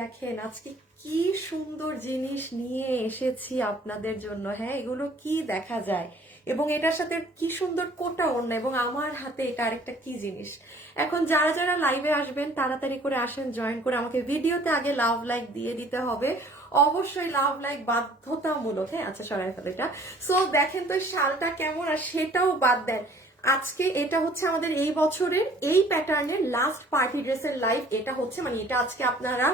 দেখেন আজকে কি সুন্দর জিনিস নিয়ে এসেছি আপনাদের জন্য। হ্যাঁ, এগুলো কি দেখা যায় এবং এটার সাথে কি সুন্দর কোটা ওড়না, এবং আমার হাতে এটা আরেকটা কি জিনিস। এখন যারা যারা লাইভে আসবেন তাড়াতাড়ি করে আসেন, জয়েন করে আমাকে ভিডিওতে আগে লাভ লাইক দিয়ে দিতে হবে, অবশ্যই লাভ লাইক বাধ্যতামূলক। হ্যাঁ, আচ্ছা সরাই ফেলে এটা। সো দেখেন তো এই শালটা কেমন, আর সেটাও বাদ দেন। আজকে এটা হচ্ছে আমাদের এই বছরের এই প্যাটার্নের লাস্ট পার্টি ড্রেসের লাইভ। এটা হচ্ছে মানে এটা আজকে আপনারা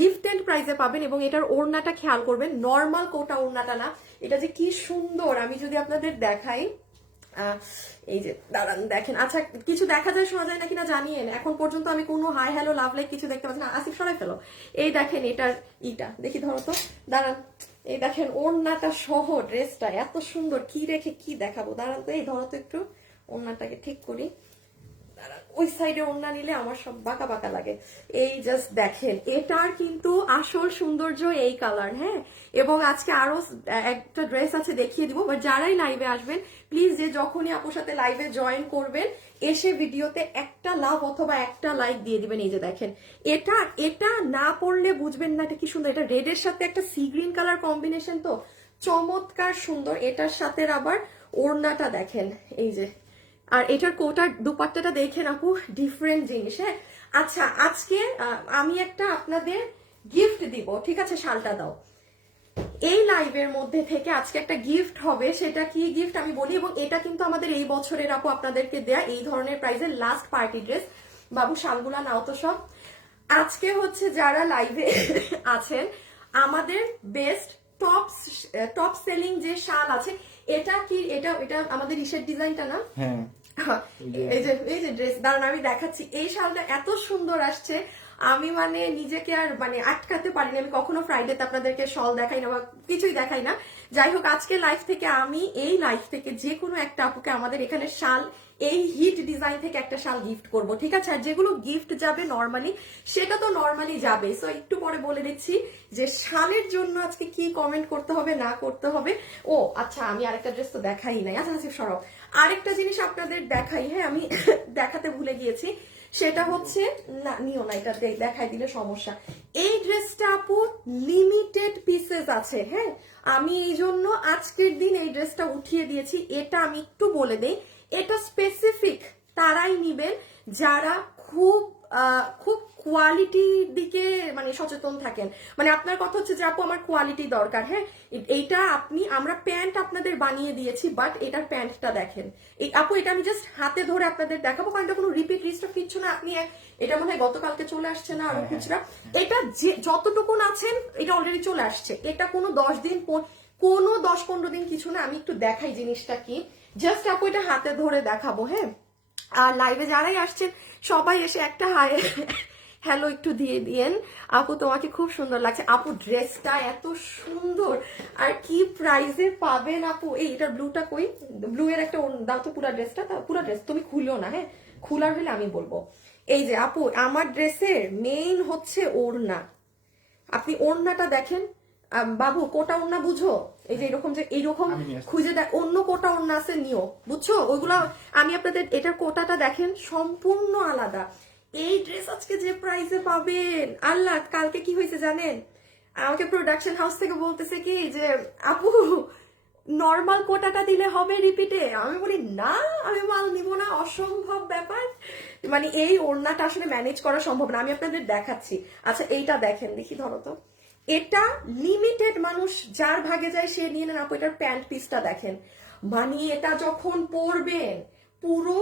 গিফটেড প্রাইজে পাবেন, এবং এটার ওড়নাটা খেয়াল করবেন, নর্মাল কোটা ওড়নাটা না। এটা যে কি সুন্দর, আমি যদি আপনাদের দেখাই, এই যে দাঁড়ান দেখেন। আচ্ছা, কিছু দেখা যায় শোনা যায় নাকি না জানিয়েন। এখন পর্যন্ত আমি কোনো হাই হ্যালো লাভ লাইক কিছু দেখতে পাচ্ছি না। আসিফ সরাই ফেলো। এই দেখেন এটার ইটা দেখি, ধরো তো, দাঁড়ান। এই দেখেন ওড়নাটা সহ ড্রেসটা এত সুন্দর, কি রেখে কি দেখাবো, দাঁড়ান তো। এই ধরো তো একটু ওড়নাটাকে ঠিক করি। ওই সাইডে ওড়না নিলে আমার সব বাঁকা বাঁকা লাগে। এই জাস্ট দেখেন, এটার কিন্তু আসল সৌন্দর্য এই কালার। হ্যাঁ, এবং আজকে আরো একটা ড্রেস আছে দেখিয়ে দিব। বাট যারাই লাইভে আসবেন প্লিজ, যে যখনই আপুর সাথে লাইভে জয়েন করবেন এসে ভিডিওতে একটা লাভ অথবা একটা লাইক দিয়ে দিবেন। এই যে দেখেন, এটা এটা না পড়লে বুঝবেন না এটা কি সুন্দর। এটা রেডের সাথে একটা সি গ্রিন কালার কম্বিনেশন, তো চমৎকার সুন্দর। এটার সাথে আবার ওড়নাটা দেখেন, এই যে, আর এটার কোটার দুপাট্টাটা দেখেন আপু, ডিফারেন্ট জিনিস। হ্যাঁ, আচ্ছা আজকে আমি একটা আপনাদের গিফট দিব, ঠিক আছে? শালটা দাও। এই লাইভের মধ্যে থেকে আজকে একটা গিফট হবে, সেটা কি গিফট আমি বলি। এবং এটা কিন্তু আমাদের এই বছরের আপু আপনাদেরকে দেয়া এই ধরনের প্রাইজের লাস্ট পার্টি ড্রেস। বাবু শালগুলা নাও তো সব। আজকে হচ্ছে যারা লাইভে আছেন, আমাদের বেস্ট টপ সেলিং যে শাল আছে, এটা কি, এটা এটা আমাদের ইসের ডিজাইনটা না? হ্যাঁ, এই যে ড্রেস, দাঁড়ান আমি দেখাচ্ছি। এই শালটা এত সুন্দর আসছে, আমি মানে নিজেকে আর মানে আটকাতে পারিনি। আমি কখনো ফ্রাইডেতে আপনাদেরকে শল দেখাই না বা কিছুই দেখাই না। যাই হোক, আজকে লাইভ থেকে আমি এই লাইভ থেকে যে কোনো একটা আপুকে আমাদের এখানে শাল, এই হিট ডিজাইন থেকে একটা শাল গিফট করব, ঠিক আছে? আর যেগুলো গিফট যাবে নর্মালি, সেটা তো নর্মালি যাবে। সো একটু পরে বলে দিচ্ছি যে শালের জন্য আজকে কি কমেন্ট করতে হবে না করতে হবে। ও আচ্ছা, আমি আরেকটা ড্রেস তো দেখাই নাই। আচ্ছা আচ্ছা সরব, আরেকটা জিনিস আপনাদের দেখাই। হ্যাঁ, আমি দেখাতে ভুলে গিয়েছি, সেটা হচ্ছে, না নিও না, এটা দেখাই দিলে সমস্যা। এই ড্রেসটা আপু লিমিটেড পিসেস আছে। হ্যাঁ, আমি এই জন্য আজকের দিন এই ড্রেসটা উঠিয়ে দিয়েছি। এটা আমি একটু বলে দেই, এটা স্পেসিফিক তারাই নিবেন যারা খুব খুব কোয়ালিটির দিকে মানে সচেতন থাকেন। মানে আপনার কথা হচ্ছে যে আপু আমার কোয়ালিটি দরকার। হ্যাঁ, এইটা আমরা প্যান্ট আপনাদের বানিয়ে দিয়েছি, বাট এটার প্যান্টটা দেখেন। এই আপু এটা আমি জাস্ট হাতে ধরে আপনাদের দেখাবো, কারণ এটা কোনো রিপিট রিস্টক কিচ্ছু না। আপনি এটা মনে হয় গতকালকে চলে আসছে না আরো খুচরা। এটা যে যতটুকুন আছেন এটা অলরেডি চলে আসছে। এটা কোনো 10-15 দিন কিছু না। আমি একটু দেখাই জিনিসটা কি, জাস্ট আপু এটা হাতে ধরে দেখাবো। হ্যাঁ, আর লাইভে যারাই আসছেন সবাই এসে একটা হাই হ্যালো একটু দিয়ে দিয়েন। আপু তোমাকে খুব সুন্দর লাগছে। আপু ড্রেসটা এত সুন্দর, আর কি প্রাইসে পাবেন আপু। এই এটার ব্লুটা কই, ব্লু এর একটা দাও তো পুরা ড্রেসটা। পুরা ড্রেস তুমি খুলো না, হ্যাঁ খুলার হলে আমি বলবো। এই যে আপু, আমার ড্রেসের মেইন হচ্ছে ওড়না। আপনি ওড়নাটা দেখেন বাবু, কোটা ওড়না বুঝো, এই যে এরকম, যে এইরকম খুঁজে দেয় অন্য কোটা ওড়না আছে নিও, বুঝছো ওইগুলা। আমি আপনাদের এটার কোটাটা দেখেন সম্পূর্ণ আলাদা। এই ড্রেস আজকে যে প্রাইসে পাবেন, আল্লাহ কালকে কি হয়েছে জানেন, আমাকে প্রোডাকশন হাউস থেকে বলতেছে কি যে আপু নর্মাল কোটাটা দিলে হবে রিপিটে। আমি বলি না, আমি মাল নিব না, অসম্ভব ব্যাপার। মানে এই ওড়নাটা আসলে ম্যানেজ করা সম্ভব না। আমি আপনাদের দেখাচ্ছি। আচ্ছা এইটা দেখেন, দেখি ধরো তো। এটা লিমিটেড মানুষ যার ভাগে যায় সে নিয়ে নেন আপু। এটার প্যান্ট পিসটা দেখেন, মানে এটা যখন পরবেন পুরো,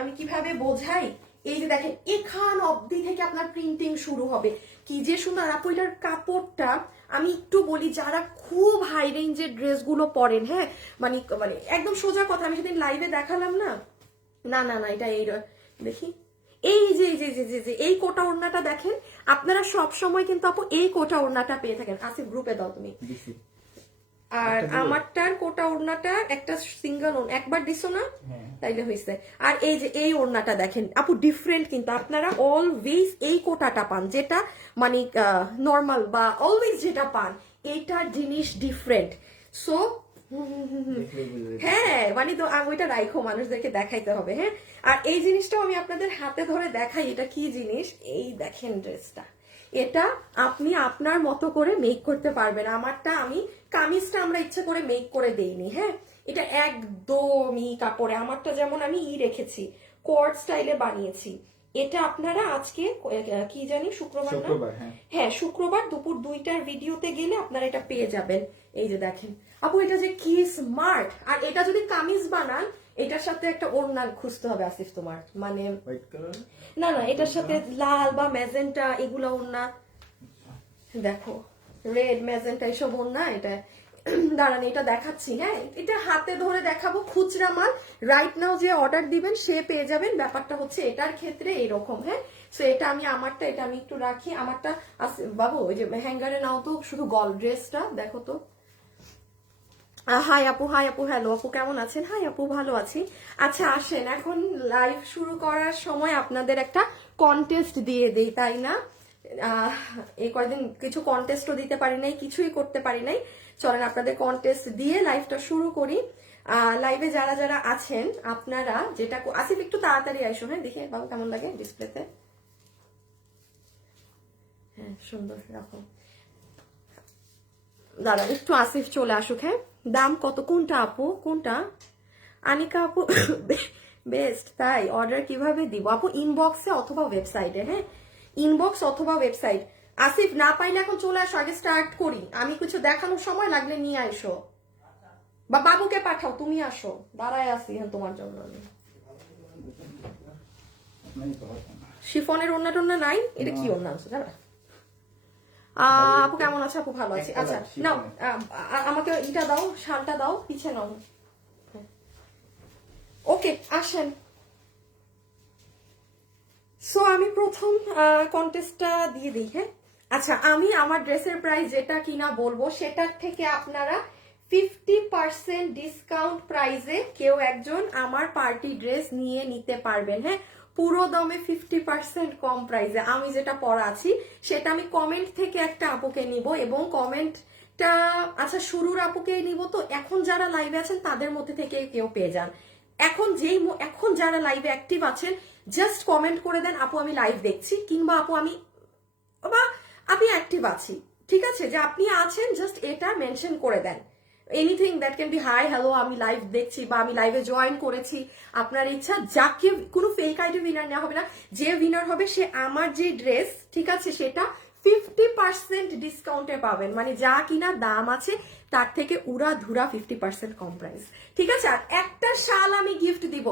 আমি কিভাবে বোঝাই, এই যে দেখেন এখান অবধি থেকে আপনার প্রিন্টিং শুরু হবে, কি যে সুন্দর আপু। এটার কাপড়টা আমি একটু বলি, যারা খুব হাই রেঞ্জের ড্রেসগুলো পরেন, হ্যাঁ মানে মানে একদম সোজা কথা, আমি সেদিন লাইভে দেখালাম না, না না না এটা এই দেখি, এই যে যে যে যে এই কোটা ওড়নাটা দেখেন। আপনারা সব সময় কিন্তু আপু এই কোটা ওড়নাটা পেয়ে থাকেন। আসিফ গ্রুপে দাও তুমি। আর আমারটার কোটা ওড়নাটা একটা সিঙ্গেল একবার দিছো না, তাইলে হয়েছে। আর এই যে এই ওড়নাটা দেখেন আপু, ডিফারেন্ট কিন্তু। আপনারা অলওয়েজ এই কোটাটা পান, যেটা মানে নর্মাল বা অলওয়েজ যেটা পান, এইটার জিনিস ডিফারেন্ট। সো হ্যাঁ মানে তো ওইটা রাইখো, মানুষদেরকে দেখাইতে হবে। হ্যাঁ, আর এই জিনিসটাও আমি আপনাদের হাতে ধরে দেখাই, এটা কি জিনিস। এই দেখেন ড্রেসটা, এটা আপনি আপনার মতো করে মেক করতে পারবেন। আমারটা আমি কামিজটা আমরা ইচ্ছে করে মেক করে দেইনি, হ্যাঁ, এটা একদমই কাপড়ে। আমারটা যেমন আমি রেখেছি, কোয়ার্ড স্টাইলে বানিয়েছি। এটা আপনারা আজকে কি জানি শুক্রবার না, হ্যাঁ শুক্রবার দুপুর 2টার ভিডিওতে গেলে আপনারা এটা পেয়ে যাবেন। এই যে দেখেন আপু, এটা যে কি স্মার্ট। আর এটা যদি কামিজ বানান, এটার সাথে একটা ওড়না খুঁজতে হবে আসিফ তোমার, মানে না না এটার সাথে লাল বা ম্যাজেন্টা এগুলো ওড়না, দেখো রেড ম্যাজেন্টা এসব ওড়না। এটা দাঁড়ান এটা দেখাচ্ছি, হ্যাঁ এটা হাতে ধরে দেখাবো। খুচরা মাল রাইট নাও যে অর্ডার দিবেন সে পেয়ে যাবেন। ব্যাপারটা হচ্ছে এটার ক্ষেত্রে এরকম, হ্যাঁ। সো এটা আমি আমারটা, এটা আমি একটু রাখি আমারটা। বাবু ওই যে হ্যাঙ্গারে নাও তো শুধু গল ড্রেসটা, দেখো তো। হাই আপু, হাই আপু, হ্যালো আপু, কেমন আছেন? হাই আপু, ভালো আছি। আচ্ছা আসেন, এখন লাইভ শুরু করার সময় আপনাদের একটা কন্টেস্ট দিয়ে দেই, তাই না? এই কয়েকদিন কিছু কন্টেস্টও দিতে পারি নাই, কিছুই করতে পারি নাই। চলেন আপনাদের কন্টেস্ট দিয়ে লাইভটা শুরু করি। লাইভে যারা যারা আছেন আপনারা যেটা আসিফ একটু তাড়াতাড়ি আইসো, হ্যাঁ দেখে বাবু কেমন লাগে ডিসপ্লেতে। হ্যাঁ সুন্দর রাখো, দাঁড়া একটু আসিফ চলে আসুক। হ্যাঁ দাম কত? কোনটা আপু, কোনটা? আনিকা আপু বেস্ট, তাই অর্ডার কিভাবে দিব আপু? ইনবক্সে অথবা ওয়েবসাইটে, হ্যাঁ ইনবক্স অথবা ওয়েবসাইট। আসিফ না পাইলে এখন চলে আসো, আগে স্টার্ট করি। আমি কিছু দেখানোর সময় লাগলে নিয়ে আইসো, বা বাবুকে পাঠাও, তুমি আসো, দাঁড়ায় আসি হ্যাঁ তোমার জন্য। শিফনের ওড়না টোন্না নাই, এটা কি ওড়না আছে দাঁড়া। আপু কেমন আছে? আপু ভালো আছি। আচ্ছা নাও আমাকে ইটা দাও, শালটা দাও, পিছে নাও। ওকে আসেন। সো আমি প্রথম কন্টেস্টটা দিয়ে দিই, হ্যাঁ। আচ্ছা আমি আমার ড্রেসের প্রাইস যেটা কিনা বলবো সেটার থেকে আপনারা 50% ডিসকাউন্ট প্রাইসে কেউ একজন আমার পার্টি ড্রেস নিয়ে নিতে পারবেন, হ্যাঁ পুরো দমে 50% কম প্রাইসে। আমি যেটা পরা আছি সেটা আমি কমেন্ট থেকে একটা আপুকে নিব, এবং কমেন্টটা আচ্ছা শুরুর আপুকে নিব। তো এখন যারা লাইভে আছেন তাদের মধ্যে থেকে কেউ পেয়ে যান। এখন যারা লাইভে অ্যাক্টিভ আছেন জাস্ট কমেন্ট করে দেন আপু আমি লাইভ দেখছি, কিংবা আপু আমি, বা আমি অ্যাক্টিভ আছি, ঠিক আছে, যে আপনি আছেন জাস্ট এটা মেনশন করে দেন। Anything that can be hi hello আমি লাইভ দেখছি, বা আমি লাইভে জয়েন করেছি, আপনার ইচ্ছা। যাকে কোনো ফেক আইডি উইনার নেওয়া হবে না, যে উইনার হবে সে আমার যে ড্রেস, ঠিক আছে, সেটা 50% ডিসকাউন্টে পাবেন। মানে যা কিনা দাম আছে তার থেকে উড়া ধুরা 50% কম প্রাইস, ঠিক আছে। আর একটা শাল আমি গিফট দিব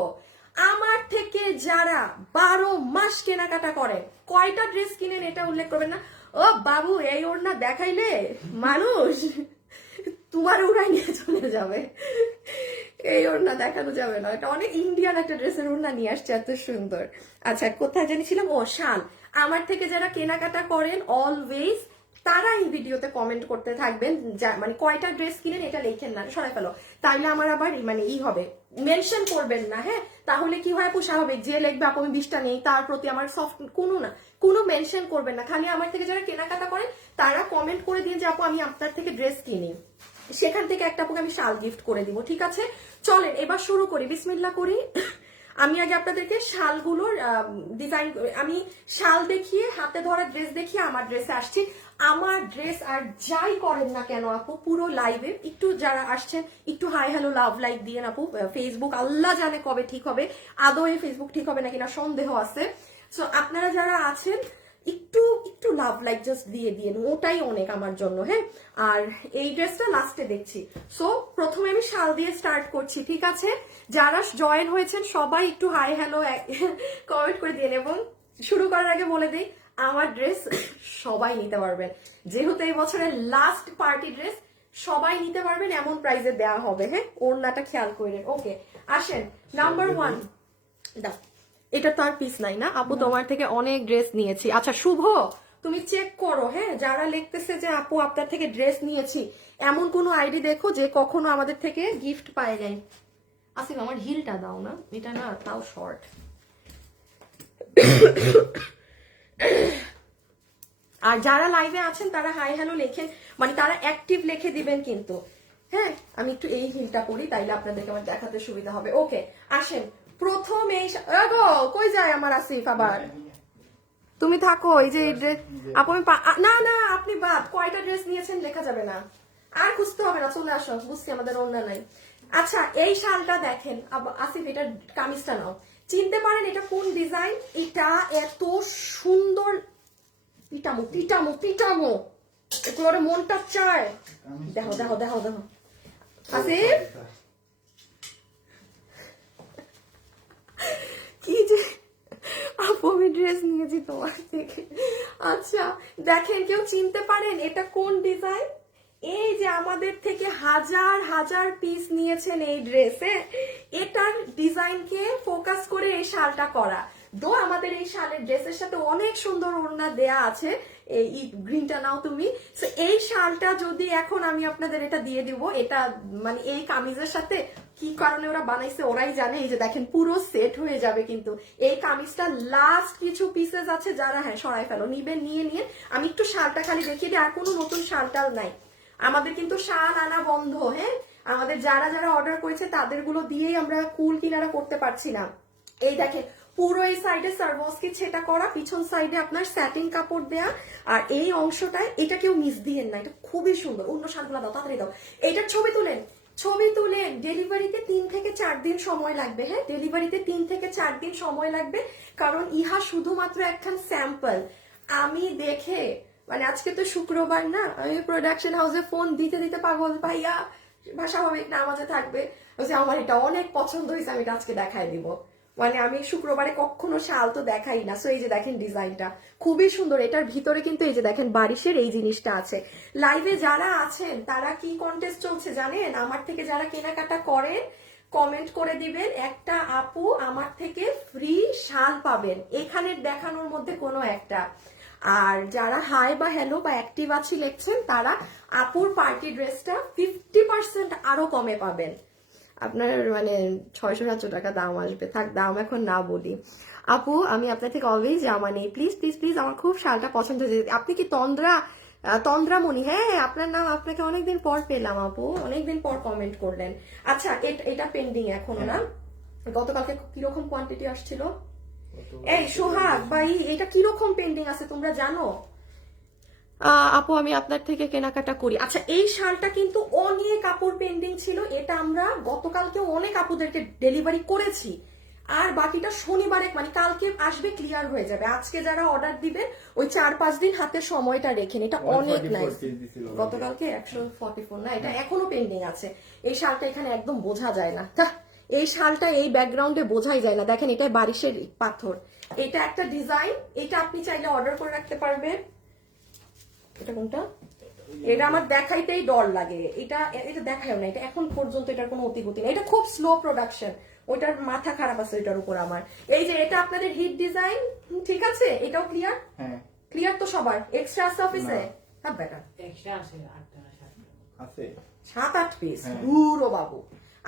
আমার থেকে যারা 12 মাস কেনাকাটা করেন। কয়টা ড্রেস কিনেন এটা উল্লেখ করবেন না। ও বাবু এই ওড়না দেখাইলে মানুষ তোমার উড়াই নিয়ে চলে যাবে, এই ওড়না দেখানো যাবে না। এটা অনেক ইন্ডিয়ান একটা ড্রেসের ওড়না নিয়ে আসছে, এত সুন্দর। আচ্ছা কোথায় জানিছিলাম, ও শাল। আমার থেকে যারা কেনাকাটা করেন অলওয়েজ তারা এই ভিডিওতে কমেন্ট করতে থাকবেন, মানে কয়টা ড্রেস কিনেন এটা লেখেন না, সরাই ফেলো, তাইলে আমার আবার মানে হবে, মেনশন করবেন না, হ্যাঁ তাহলে কি হয় আপু স্বাভাবিক যে লিখবে আপু আমি 20টা নেই তার প্রতি আমার সফট কোনো মেনশন করবেন না। খালি আমার থেকে যারা কেনাকাটা করেন তারা কমেন্ট করে দিয়ে যে আপু আমি আপনার থেকে ড্রেস কিনি, সেখান থেকে একটা আপুকে আমি শাল গিফট করে দিব, ঠিক আছে। চলেন এবার শুরু করি, বিসমিল্লাহ করি। আমি আগে আপনাদেরকে শালগুলোর ডিজাইন, আমি শাল দেখিয়ে হাতে ধরা ড্রেস দেখিয়ে আমার ড্রেসে আসছি। আমার ড্রেস আর যাই করেন না কেন আপু পুরো লাইভে একটু যারা আসছেন একটু হাই হ্যালো লাভ লাইক দিয়ে আপু। ফেসবুক আল্লাহ জানে কবে ঠিক হবে, আদৌ এই ফেসবুক ঠিক হবে নাকি না সন্দেহ আছে। সো আপনারা যারা আছেন একটু একটু লাভ লাইক জাস্ট দিয়ে দিন, ওটাই অনেক আমার জন্য, হ্যাঁ। আর এই ড্রেসটা লাস্টে দেখছি। সো প্রথমে আমি শাল দিয়ে স্টার্ট করছি, ঠিক আছে। যারা জয়েন হয়েছেন সবাই একটু হাই হ্যালো কমেন্ট করে দিন, এবং শুরু করার আগে বলে দিই আমার ড্রেস সবাই নিতে পারবেন, যেহেতু এই বছরের লাস্ট পার্টি ড্রেস সবাই নিতে পারবেন, এমন প্রাইসে দেওয়া হবে, হ্যাঁ ওড়নাটা খেয়াল করে। ওকে আসেন নাম্বার 1 দাও। এটা তো আর পিস নাই না আপু, তোমার থেকে অনেক ড্রেস নিয়েছি। আচ্ছা শুভ তুমি চেক করো, হ্যাঁ যারা লিখতেছে যে আপু আপনার থেকে ড্রেস নিয়েছি এমন কোনো আইডি দেখো যে কখনো আমাদের থেকে গিফট পায় নাই। আসিফ আমার হিলটা দাও না, এটা না তাও শর্ট। আর যারা লাইভে আছেন তারা হাই হ্যালো লেখেন, মানে তারা অ্যাক্টিভ লিখে দিবেন কিন্তু, হ্যাঁ। আমি একটু এই হিলটা করি তাইলে আপনাদেরকে আমার দেখাতে সুবিধা হবে। ওকে আসেন প্রথম এই কই যায় আমার আসিফ আবার, তুমি থাকো, এই যে এই ড্রেস আপু আমি না না আপনি বাদ, কয়টা ড্রেস নিয়েছেন লেখা যাবে না, আর খুঁজতে হবে না, চলে আসো, বুঝছি আমাদের অন্য নাই। আচ্ছা এই শালটা দেখেন আসিফ, এটা কামিজটা নাও, চিনতে পারেন এটা কোন ডিজাইন? এটা এত সুন্দর, পিটামো পিটামো পিটামো, এগুলোর মনটা চায়। দেখো দেখো দেখো দেখো আসিফ, কি যে আপু আমি ড্রেস নিয়েছি তোমার থেকে। আচ্ছা দেখেন, কেউ চিনতে পারেন এটা কোন ডিজাইন? এই যে আমাদের থেকে হাজার হাজার পিস নিয়েছেন এই ড্রেসে, এটার ডিজাইনকে ফোকাস করে এই শালটা করা। দো আমাদের এই শালের ড্রেসের সাথে অনেক সুন্দর ওড়না দেয়া আছে, এই গ্রিনটা নাও তুমি। এই শালটা যদি এখন আমি আপনাদের এটা দিয়ে দিব, এটা মানে এই কামিজের সাথে কি কারণে ওরা বানাইছে ওরাই জানে। এই যে দেখেন পুরো সেট হয়ে যাবে, কিন্তু এই কামিজটা লাস্ট কিছু পিসেস আছে, যারা হ্যাঁ সরাই ফেলো, নিবেন নিয়ে নিয়ে। আমি একটু শালটা খালি দেখিয়ে দিই, আর কোনো নতুন শাল টাল নাই আমাদের, কিন্তু শাল আনা বন্ধ। হ্যাঁ আমাদের যারা যারা অর্ডার করেছে তাদের গুলো দিয়েই আমরা কুল কিনারা করতে পারছি না। এই দেখেন পুরো এই সাইডে সার্ভসকি ছেটা করা, পিছন সাইডে আপনার স্যাটিন কাপড় দেয়া, আর এই অংশটায় এটা কেউ মিস দিয়েন না, এটা খুবই সুন্দর। অন্য শালগুলা দাও, তাড়াতাড়ি দাও, এইটার ছবি তুলেন, ছবি তুলেন। ডেলিভারিতে 3 থেকে 4 দিন সময় লাগবে। হ্যাঁ ডেলিভারিতে 3 থেকে 4 দিন সময় লাগবে, কারণ ইহা শুধুমাত্র একখান স্যাম্পল। আমি দেখে মানে আজকে তো শুক্রবার না, আমি প্রোডাকশন হাউসে ফোন দিতে দিতে পাগল, ভাইয়া স্বাভাবিক নামাজে থাকবে, আমার এটা অনেক পছন্দ হয়েছে, আমি এটা আজকে দেখাই দিব। মানে আমি শুক্রবারে কখনো শাল তো দেখাই না। সো এই যে দেখেন ডিজাইনটা খুবই সুন্দর, এটার ভিতরে কিন্তু এই যে দেখেন বারিশের এই জিনিসটা আছে। লাইভে যারা আছেন তারা কি কন্টেস্ট চলছে জানেন? আমার থেকে যারা কেনাকাটা করেন কমেন্ট করে দিবেন, একটা আপু আমার থেকে ফ্রি শাল পাবেন, এখানে দেখানোর মধ্যে কোনো একটা। আর যারা হাই বা হ্যালো বা অ্যাক্টিভ আছি লিখছেন, তারা আপুর পার্টি ড্রেসটা 50% আরো কমে পাবেন। আপনার মানে 600-700 টাকা দাম আসবে, থাক দাম এখন না বলি। আপু আমি আপনার থেকে অলওয়েজ জামা নেই, প্লিজ প্লিজ প্লিজ, আমার খুব শালটা পছন্দ হয়েছে। আপনি কি তন্দ্রামণি? হ্যাঁ আপনার নাম, আপনাকে অনেকদিন পর পেলাম আপু, অনেকদিন পর কমেন্ট করলেন। আচ্ছা এটা পেন্ডিং এখনো না? গতকালকে কিরকম কোয়ান্টিটি আসছিল? এই সোহাগ ভাই, এটা কিরকম পেন্ডিং আছে তোমরা জানো? আপু আমি আপনার থেকে কেনাকাটা করি। আচ্ছা এই শালটা কিন্তু অনেক কাপড় পেন্ডিং ছিল, এটা আমরা গতকালকে অনেক আপুদেরকে ডেলিভারি করেছি, আর বাকিটা শনিবারে মানে কালকে আসবে, ক্লিয়ার হয়ে যাবে। আজকে যারা অর্ডার দিবেন ওই 4-5 দিন হাতে সময়টা রেখেন, এটা অনেক নাইস। গতকালকে 144 না, এটা এখনো পেন্ডিং আছে। এই শালটা এখানে একদম বোঝা যায় না, এই শালটা এই ব্যাকগ্রাউন্ডে বোঝাই যায় না। দেখেন এটা বারিশের পাথর, এটা একটা ডিজাইন, এটা আপনি চাইলে অর্ডার করে রাখতে পারবেন। এটা কোনটা? এটা আমার দেখাইতেই ডর লাগে, এটা দেখায়ও না, এটা এখন পর্যন্ত এটার কোনো অতিগতি নেই, এটা খুব স্লো প্রোডাকশন, ওইটার মাথা খারাপ আছে ওইটার উপর আমার। এই যে এটা আপনাদের হিট ডিজাইন, ঠিক আছে, এটাও ক্লিয়ার? হ্যাঁ ক্লিয়ার তো সবার। এক্সট্রা আছে অফিসে? হ্যাঁ বেটা এক্সট্রা আছে 7-8 পিস, দূরও বাবু।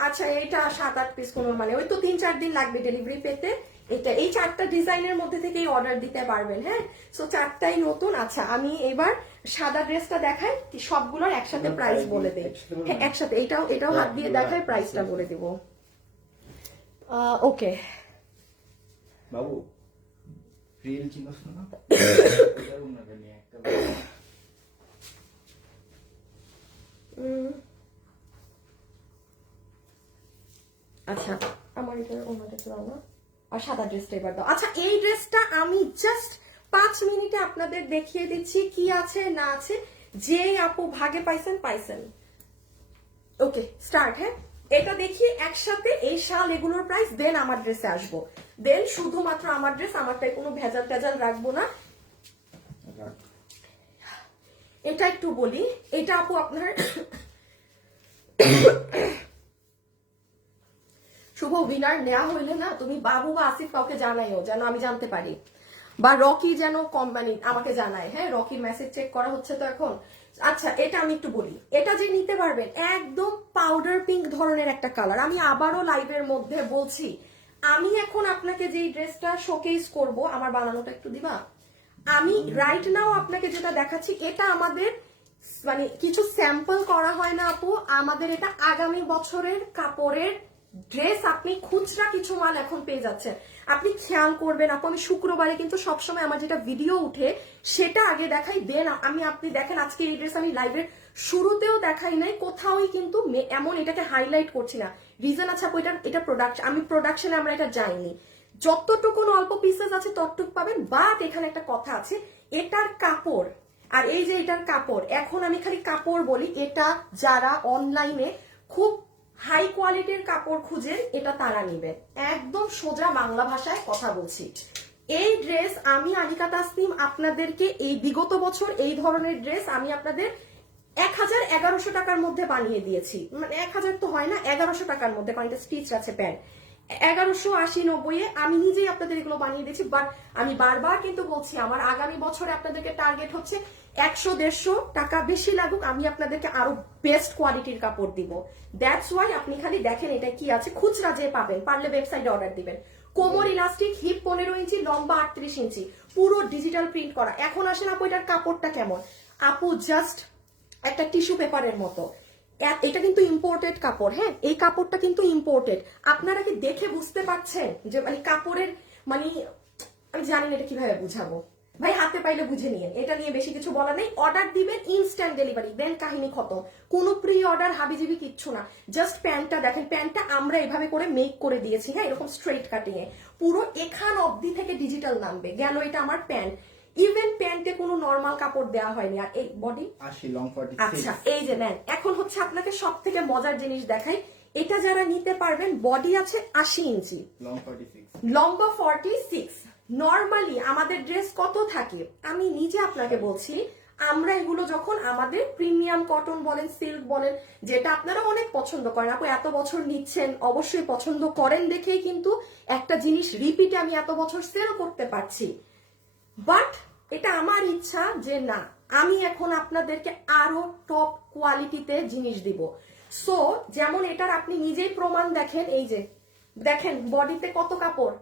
আচ্ছা এটা 7-8 পিস কোনো মানে, ওই তো 3-4 দিন লাগবে ডেলিভারি পেতে। এটা এই 4টা ডিজাইনের মধ্যে থেকেই অর্ডার দিতে পারবেন। হ্যাঁ সো 4টাই নতুন। আচ্ছা আমি এবার সাদা ড্রেসটা দেখাই, সবগুলোর একসাথে প্রাইস বলে দেই। হ্যাঁ একসাথে, এটাও হাত দিয়ে দেখাই, প্রাইসটা বলে দিব। ওকে বাবু রিল চিনছ না? আচ্ছা আমার এটা ওনাটা দাও না, আর সাদা ড্রেসটা এবার দাও। আচ্ছা এই ড্রেসটা আমি জাস্ট 5 মিনিটে আপনাদের দেখিয়ে দিচ্ছি কি আছে না আছে, যে আপু ভাগে পাইছেন। Okay start. হ্যাঁ এটা দেখি একসাথে, এই শাল এগুলোর প্রাইস, দেন আমার ড্রেসে আসবো, দেন শুধুমাত্র আমার ড্রেস, আমারটাই কোনো ভেজাল টেজাল রাখবো না। এটা একটু বলি, এটা আপু আপনার শুভ উইনার নেওয়া হইলে না তুমি বাবু বা আসিফ কাউকে জানাইও, যেন আমি জানতে পারি, বা রকি যেন কোম্পানি আমাকে জানায়। হ্যাঁ রকির মেসেজ চেক করা হচ্ছে তো এখন। আচ্ছা এটা আমি একটু বলি, এটা যে নিতে পারবেন একদম পাউডার পিঙ্ক ধরনের একটা কালার। আমি আবারও লাইভের মধ্যে বলছি, আমি এখন আপনাকে যেই ড্রেসটা শোকেস করব, আমার বানানোটা একটু দিবা, আমি রাইট নাও আপনাকে যেটা দেখাচ্ছি, এটা আমাদের মানে কিছু স্যাম্পল করা হয় না আপু, আমাদের এটা আগামী বছরের কাপড়ের ড্রেস আপনি খুচরা কিছু মাল এখন পেয়ে যাচ্ছেন। আপনি খেয়াল করবেন আপু, আমি শুক্রবারে কিন্তু সবসময় আমার যেটা ভিডিও উঠে সেটা আগে দেখাই, দেন আপনি দেখেন আজকে এই ড্রেস আমি লাইভের শুরুতেও দেখাই নাই, কোথাওই কিন্তু এমন এটাকে হাইলাইট করছি না। রিজন আছে আপু, এটা প্রোডাকশন, আমি প্রোডাকশনে আমরা এটা যাইনি, যতটুকু অল্প পিসেস আছে ততটুকু পাবেন। বাট এখানে একটা কথা আছে, এটার কাপড় আর এই যে এটার কাপড়, এখন আমি খালি কাপড় বলি, এটা যারা অনলাইনে খুব হাই কোয়ালিটির কাপড় খুঁজে এটা তারা নিবে, একদম সোজা বাংলা ভাষায় কথা বলছি। এই ড্রেস আমি আলিকা তাসনিম আপনাদেরকে এই বিগত বছর এই ধরনের ড্রেস আমি আপনাদের 1000-1100 টাকার মধ্যে বানিয়ে দিয়েছি, মানে 1000 তো হয় না, 1100 টাকার মধ্যে, কারণ এটা স্টিচ আছে প্যান্ট, 1180-90 আমি নিজেই আপনাদের এগুলো বানিয়ে দিয়েছি। বাট আমি বারবার কিন্তু বলছি আমার আগামী বছরে আপনাদেরকে টার্গেট হচ্ছে 100-150 টাকা বেশি লাগুক, আমি আপনাদেরকে আরো বেস্ট কোয়ালিটির কাপড় দিব। দ্যাটস ওয়াই আপনি খালি দেখেন এটা কি আছে, খুচরা যে পাবেন, পারলে ওয়েবসাইটে অর্ডার দিবেন। কোমর ইলাস্টিক, হিপ 15 ইঞ্চি, লম্বা 38 ইঞ্চি, পুরো ডিজিটাল প্রিন্ট করা। এখন আসেন আপু এটার কাপড়টা কেমন, আপু জাস্ট একটা টিস্যু পেপারের মতো। এটা কিন্তু ইম্পোর্টেড কাপড়, হ্যাঁ এই কাপড়টা কিন্তু ইম্পোর্টেড। আপনারা কি দেখে বুঝতে পারছেন যে মানে কাপড়ের মানে আমি জানি না এটা কিভাবে বুঝাবো, ভাই হাতে পাইলে বুঝে নিয়ে, এটা নিয়ে বেশি কিছু বলা নেই। অর্ডার দিবেন, ইনস্ট্যান্ট ডেলিভারি, দেন কাহিনী খতম, কোনো প্রি অর্ডার হাবিজিবি কিচ্ছু না। জাস্ট প্যান্টটা দেখেন, প্যান্টটা আমরা এভাবে করে মেক করে দিয়েছি, হ্যাঁ এরকম স্ট্রেট কাটিং এ, পুরো এখান অবধি থেকে ডিজিটাল নামবে গেল, এটা আমার প্যান্ট। ইভেন প্যান্টে কোনো নরমাল কাপড় দেওয়া হয়নি। আর এই বডি 80 লং 46। আচ্ছা এই যে নেন, এখন হচ্ছে আপনাকে সব থেকে মজার জিনিস দেখাই, এটা যারা নিতে পারবেন, বডি আছে 80 ইঞ্চি, লং 46, লম্বা 46। নরমালি আমাদের ড্রেস কত থাকে, আমি নিজে আপনাকে বলছি, আমরা এগুলো যখন আমাদের প্রিমিয়াম কটন বলেন, সিল্ক বলেন, যেটা আপনারা অনেক পছন্দ করেন, আপু এত বছর নিচ্ছেন অবশ্যই পছন্দ করেন দেখেই কিন্তু একটা জিনিস রিপিটে আমি এত বছর সেল করতে পারছি। বাট এটা আমার ইচ্ছা যে না, আমি এখন আপনাদেরকে আরো টপ কোয়ালিটিতে জিনিস দিব। সো যেমন এটার আপনি নিজেই প্রমাণ দেখেন, এই যে দেখেন বডিতে কত কাপড়,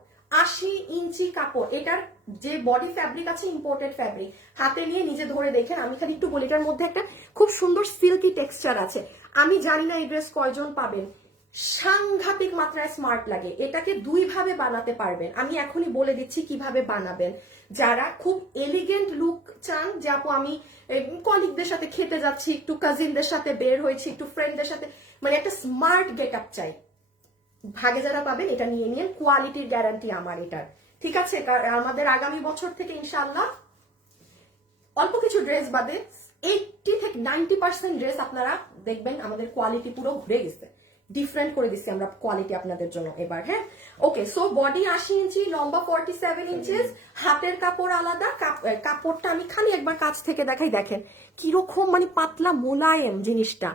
80 ইঞ্চি কাপড়, এটার যে বডি ফ্যাব্রিক আছে ইম্পোর্টেড ফ্যাব্রিক, হাতে নিয়ে নিজে ধরে দেখেন। আমি খালি একটু বলি, এটার মধ্যে একটা খুব সুন্দর সিল্কি টেক্সচার আছে। আমি জানি না এই ড্রেস কয়জন পাবেন, সাংঘাতিক মাত্রায় স্মার্ট লাগে, এটাকে দুই ভাবে বানাতে পারবেন, আমি এখনই বলে দিচ্ছি কিভাবে বানাবেন। যারা খুব এলিগেন্ট লুক চান, যে আপু আমি কলিগদের সাথে খেতে যাচ্ছি, একটু কাজিনদের সাথে বের হয়েছি, একটু ফ্রেন্ডদের সাথে, মানে একটা স্মার্ট গেট আপ চাই, ভাগে যারা পাবেন এটা নিয়ে নিন, কোয়ালিটির গ্যারান্টি আমার এটার, ঠিক আছে। আমাদের আগামী বছর থেকে ইনশাআল্লাহ অল্প কিছু ড্রেস বাদে 80-90% ড্রেস আপনারা দেখবেন আমাদের কোয়ালিটি পুরো ঘুরে গেছে, ডিফারেন্ট করে দিচ্ছি আমরা কোয়ালিটি আপনাদের জন্য এবার, হ্যাঁ ওকে। সো বডি 80 ইঞ্চি, লম্বা 47 ইঞ্চেস, হাতের কাপড় আলাদা। কাপড়টা আমি খালি একবার কাছ থেকে দেখাই, দেখেন কিরকম মানে পাতলা মোলায়েম জিনিসটা,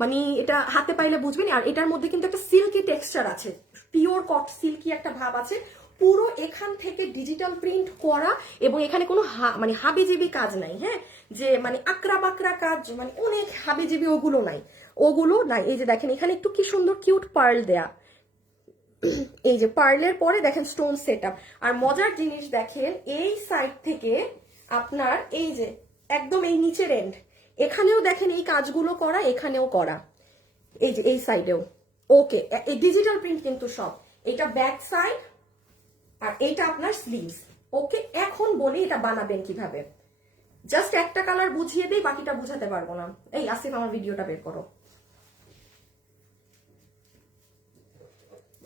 মানে এটা হাতে পাইলে বুঝবেন। আর এটার মধ্যে কিন্তু একটা সিল্কি টেক্সচার আছে, পিওর কট সিল্কি একটা ভাব আছে, পুরো এখান থেকে ডিজিটাল প্রিন্ট করা, এবং এখানে কোনো মানে হাবিজিবি কাজ নাই, হ্যাঁ যে মানে আকরা বাকরা কাজ, মানে অনেক হাবিজিবি ওগুলো নাই, ওগুলো নাই। এই যে দেখেন এখানে একটু কি সুন্দর কিউট পার্ল দেয়া, এই যে পার্লের পরে দেখেন স্টোন সেট আপ। আর মজার জিনিস দেখেন, এই সাইড থেকে আপনার এই যে একদম এই নিচের এন্ড, এখানেও দেখেন এই কাজগুলো করা, এখানেও করা, এই যে এই সাইডেও। ওকে, এই ডিজিটাল প্রিন্ট কিন্তু সব। এটা ব্যাক সাইড আর এইটা আপনার স্লিভস। ওকে, এখন বলি এটা বানাবেন কিভাবে, জাস্ট একটা কালার বুঝিয়ে দিই, বাকিটা বুঝাতে পারবো না। এই আসিফ আমার ভিডিওটা বের করো।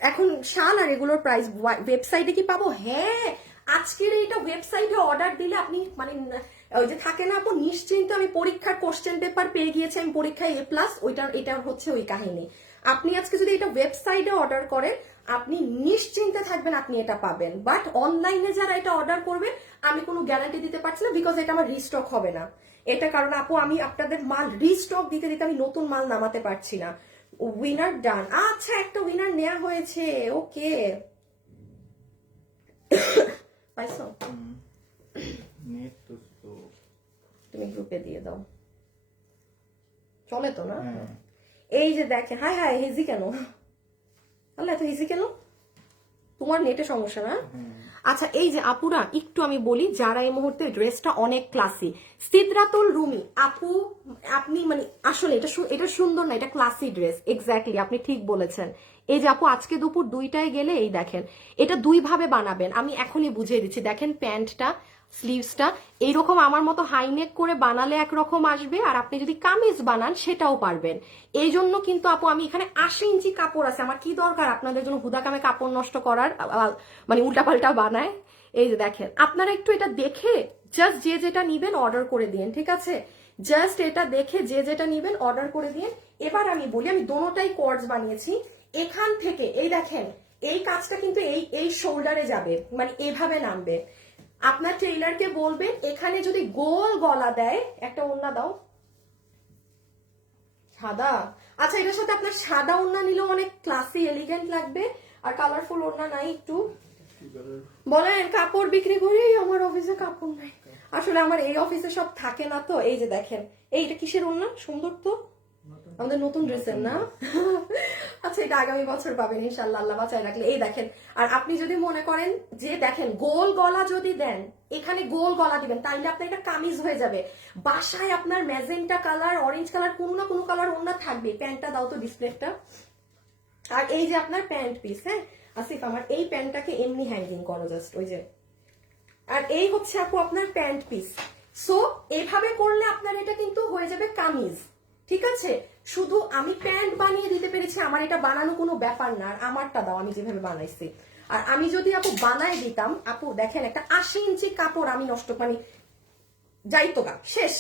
এখন শাল আর এগুলোর প্রাইস ওয়েবসাইটে কি পাবো, হ্যাঁ আজকের এইটা ওয়েবসাইটে অর্ডার দিলে আপনি মানে ওই যে থাকে না আপু নিশ্চিন্তে, আমি পরীক্ষার কোশ্চেন পেপার পেয়ে গিয়েছি, আমি পরীক্ষায় A+, এটা হচ্ছে ওই কাহিনী। আপনি আজকে যদি এটা ওয়েবসাইটে অর্ডার করেন আপনি নিশ্চিন্তে থাকবেন আপনি এটা পাবেন। বাট অনলাইনে যারা এটা অর্ডার করবে আমি কোনো গ্যারান্টি দিতে পারছি না, বিকজ এটা আমার রিস্টক হবে না। এটা কারণ আপু আমি আপনাদের মাল রিস্টক দিতে দিতে আমি নতুন মাল নামাতে পারছি না। উইনার ডান, আচ্ছা একটা উইনার নেওয়া হয়েছে, ওকে পাইছো, নেট তো স্লো, তুমি গ্রুপে দিয়ে দাও, চলে তো না? হ্যাঁ। এই যে দেখে, হায় হায় হেজি কেন, আল্লাহ এত হেজি কেন, তোমার নেটে সমস্যা না? আচ্ছা এই যে আপুরা একটু আমি বলি, যারা এই মুহূর্তে ড্রেসটা অনেক ক্লাসি, সিদরাতুল রুমি আপু, আপনি মানে আসলে এটা সুন্দর না, এটা ক্লাসি ড্রেস, এক্স্যাক্টলি আপনি ঠিক বলেছেন। এই যে আপু আজকে দুপুর 2টায় গেলে এই দেখেন, এটা দুই ভাবে বানাবেন, আমি এখনই বুঝিয়ে দিচ্ছি। দেখেন প্যান্টটা, স্লিভসটা এইরকম আমার মতো হাইনেক করে বানালে একরকম আসবে, আর আপনি যদি কামিজ বানান সেটাও পারবেন। এই জন্য কিন্তু আপু আমি এখানে 80 ইঞ্চি কাপড় আছে, আমার কি দরকার আপনাদের জন্য হুদা কামে কাপড় নষ্ট করার, মানে উল্টাপাল্টা বানায়। এই যে দেখেন, আপনারা একটু এটা দেখে জাস্ট যে যেটা নিবেন অর্ডার করে দিন, ঠিক আছে? জাস্ট এটা দেখে যে যেটা নিবেন অর্ডার করে দিন। এবার আমি বলি, আমি দোনোটাই কর্ডস বানিয়েছি। এখান থেকে এই দেখেন, এই কাজটা কিন্তু এই শোল্ডারে যাবে, মানে এভাবে নামবে। আপনার টেইলারকে বলবেন এখানে যদি গোল গলা দেয়, একটা ওড়না দাও সাদা। আচ্ছা এটার সাথে আপনার সাদা ওড়না নিলেও অনেক ক্লাসি এলিগেন্ট লাগবে। আর কালারফুল ওড়না নাই একটু বলেন? কাপড় বিক্রি করি, আমার অফিসে কাপড় নাই। আসলে আমার এই অফিসে সব থাকে না তো। এই যে দেখেন, এইটা কিসের ওড়না? সুন্দর তো, আমাদের নতুন ড্রেসের না? আচ্ছা এটা আগামী বছর পাবেন ইনশাল্লাহ, আল্লাহ বাঁচায় রাখলে। এই দেখেন, আর আপনি যদি মনে করেন যে দেখেন গোল গলা যদি দেন, এখানে গোল গলা দিবেন, তাইলে আপনার এটা কামিজ হয়ে যাবে। বাসায় আপনার ম্যাজেন্টা কালার, অরেঞ্জ কালার, কোনো না কোনো কালার ওড়না থাকবে। প্যান্টটা দাও তো ডিসপ্লেটা। আর এই যে আপনার প্যান্ট পিস, হ্যাঁ আসিফ আমার এই প্যান্টটাকে এমনি হ্যাঙ্গিং করো জাস্ট, ওই যে। আর এই হচ্ছে আপু আপনার প্যান্ট পিস। সো এইভাবে করলে আপনার এটা কিন্তু হয়ে যাবে কামিজ, ঠিক আছে? শুধু আমি প্যান্ট বানিয়ে দিতে পেরেছি, আমার এটা বানানো কোনো ব্যাপার না। আর আমারটা দাও, আমি যেভাবে বানাইছি। আর আমি যদি আপু বানাই দিতাম, আপু দেখেন একটা 80 ইঞ্চি কাপড় আমি নষ্ট, মানে যাইতো গা শেষ।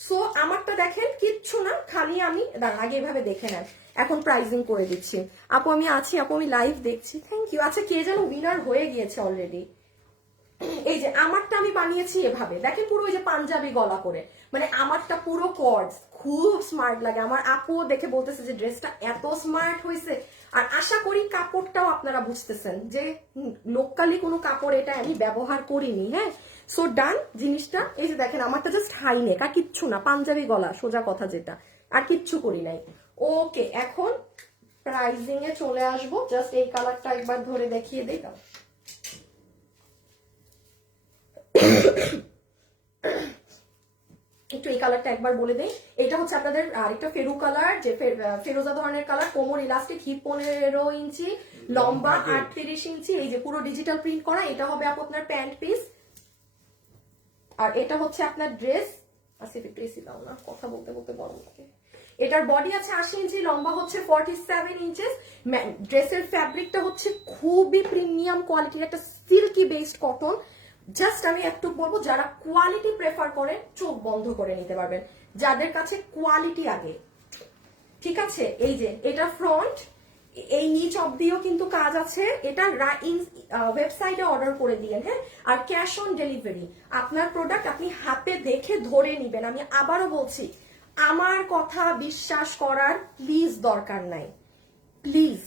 সো আমারটা দেখেন কিচ্ছু না, খালি আমি আগে এভাবে দেখে নেন। এখন প্রাইজিং করে দিচ্ছি। আপু আমি আছি, আপু আমি লাইভ দেখছি, থ্যাংক ইউ। আচ্ছা কে যেন উইনার হয়ে গিয়েছে অলরেডি। এই যে আমারটা আমি বানিয়েছি এভাবে, দেখেন পুরো ওই যে পাঞ্জাবি গলা করে, মানে আমারটা পুরো কর্ডস, খুব স্মার্ট লাগে। আমার আপু দেখে বলতেছে যে ড্রেসটা এত স্মার্ট হয়েছে। আর আশা করি কাপড়টাও আপনারা বুঝতেছেন যে লোকালি কোনো কাপড় এটা আমি ব্যবহার করিনি, হ্যাঁ। সো ডান জিনিসটা। এই যে দেখেন আমারটা জাস্ট হাই নেক, আর কিচ্ছু না, পাঞ্জাবি গলা সোজা কথা যেটা, আর কিচ্ছু করি নাই। ওকে এখন প্রাইজিং এ চলে আসবো। জাস্ট এই কালারটা একবার ধরে দেখিয়ে দেই দাও। একটু এই কালারটা একবার বলে দেই। এটা হচ্ছে আপনাদের আরেকটা ফেরু কালার, যে ফেরোজা ধরনের কালার, কোমর ইলাস্টিক, হিপ 15 ইঞ্চি, লম্বা 38 ইঞ্চি, এই যে পুরো ডিজিটাল প্রিন্ট করা। এটা হবে আপনার প্যান্ট পিস, আর এটা হচ্ছে আপনার ড্রেস। আসিফ একটু এসি দাও না, কথা বলতে বলতে গরম লাগে। এটার বডি আছে 80 ইঞ্চি, লম্বা হচ্ছে 47 ইঞ্চেস। ড্রেসের ফ্যাব্রিকটা হচ্ছে খুবই প্রিমিয়াম কোয়ালিটির, একটা সিল্কি বেসড কটন। জাস্ট আমি একটু বলবো, যারা কোয়ালিটি প্রেফার করেন চোখ বন্ধ করে নিতে পারবেন, যাদের কাছে কোয়ালিটি আগে, ঠিক আছে? এই যে এটা ফ্রন্ট, এই নিচ অব্দিও কিন্তু কাজ আছে। এটা ওয়েবসাইটে অর্ডার করে দিয়েন, হ্যাঁ। আর ক্যাশ অন ডেলিভারি, আপনার প্রোডাক্ট আপনি হাতে দেখে ধরে নিবেন। আমি আবারও বলছি, আমার কথা বিশ্বাস করার প্লিজ দরকার নাই, প্লিজ,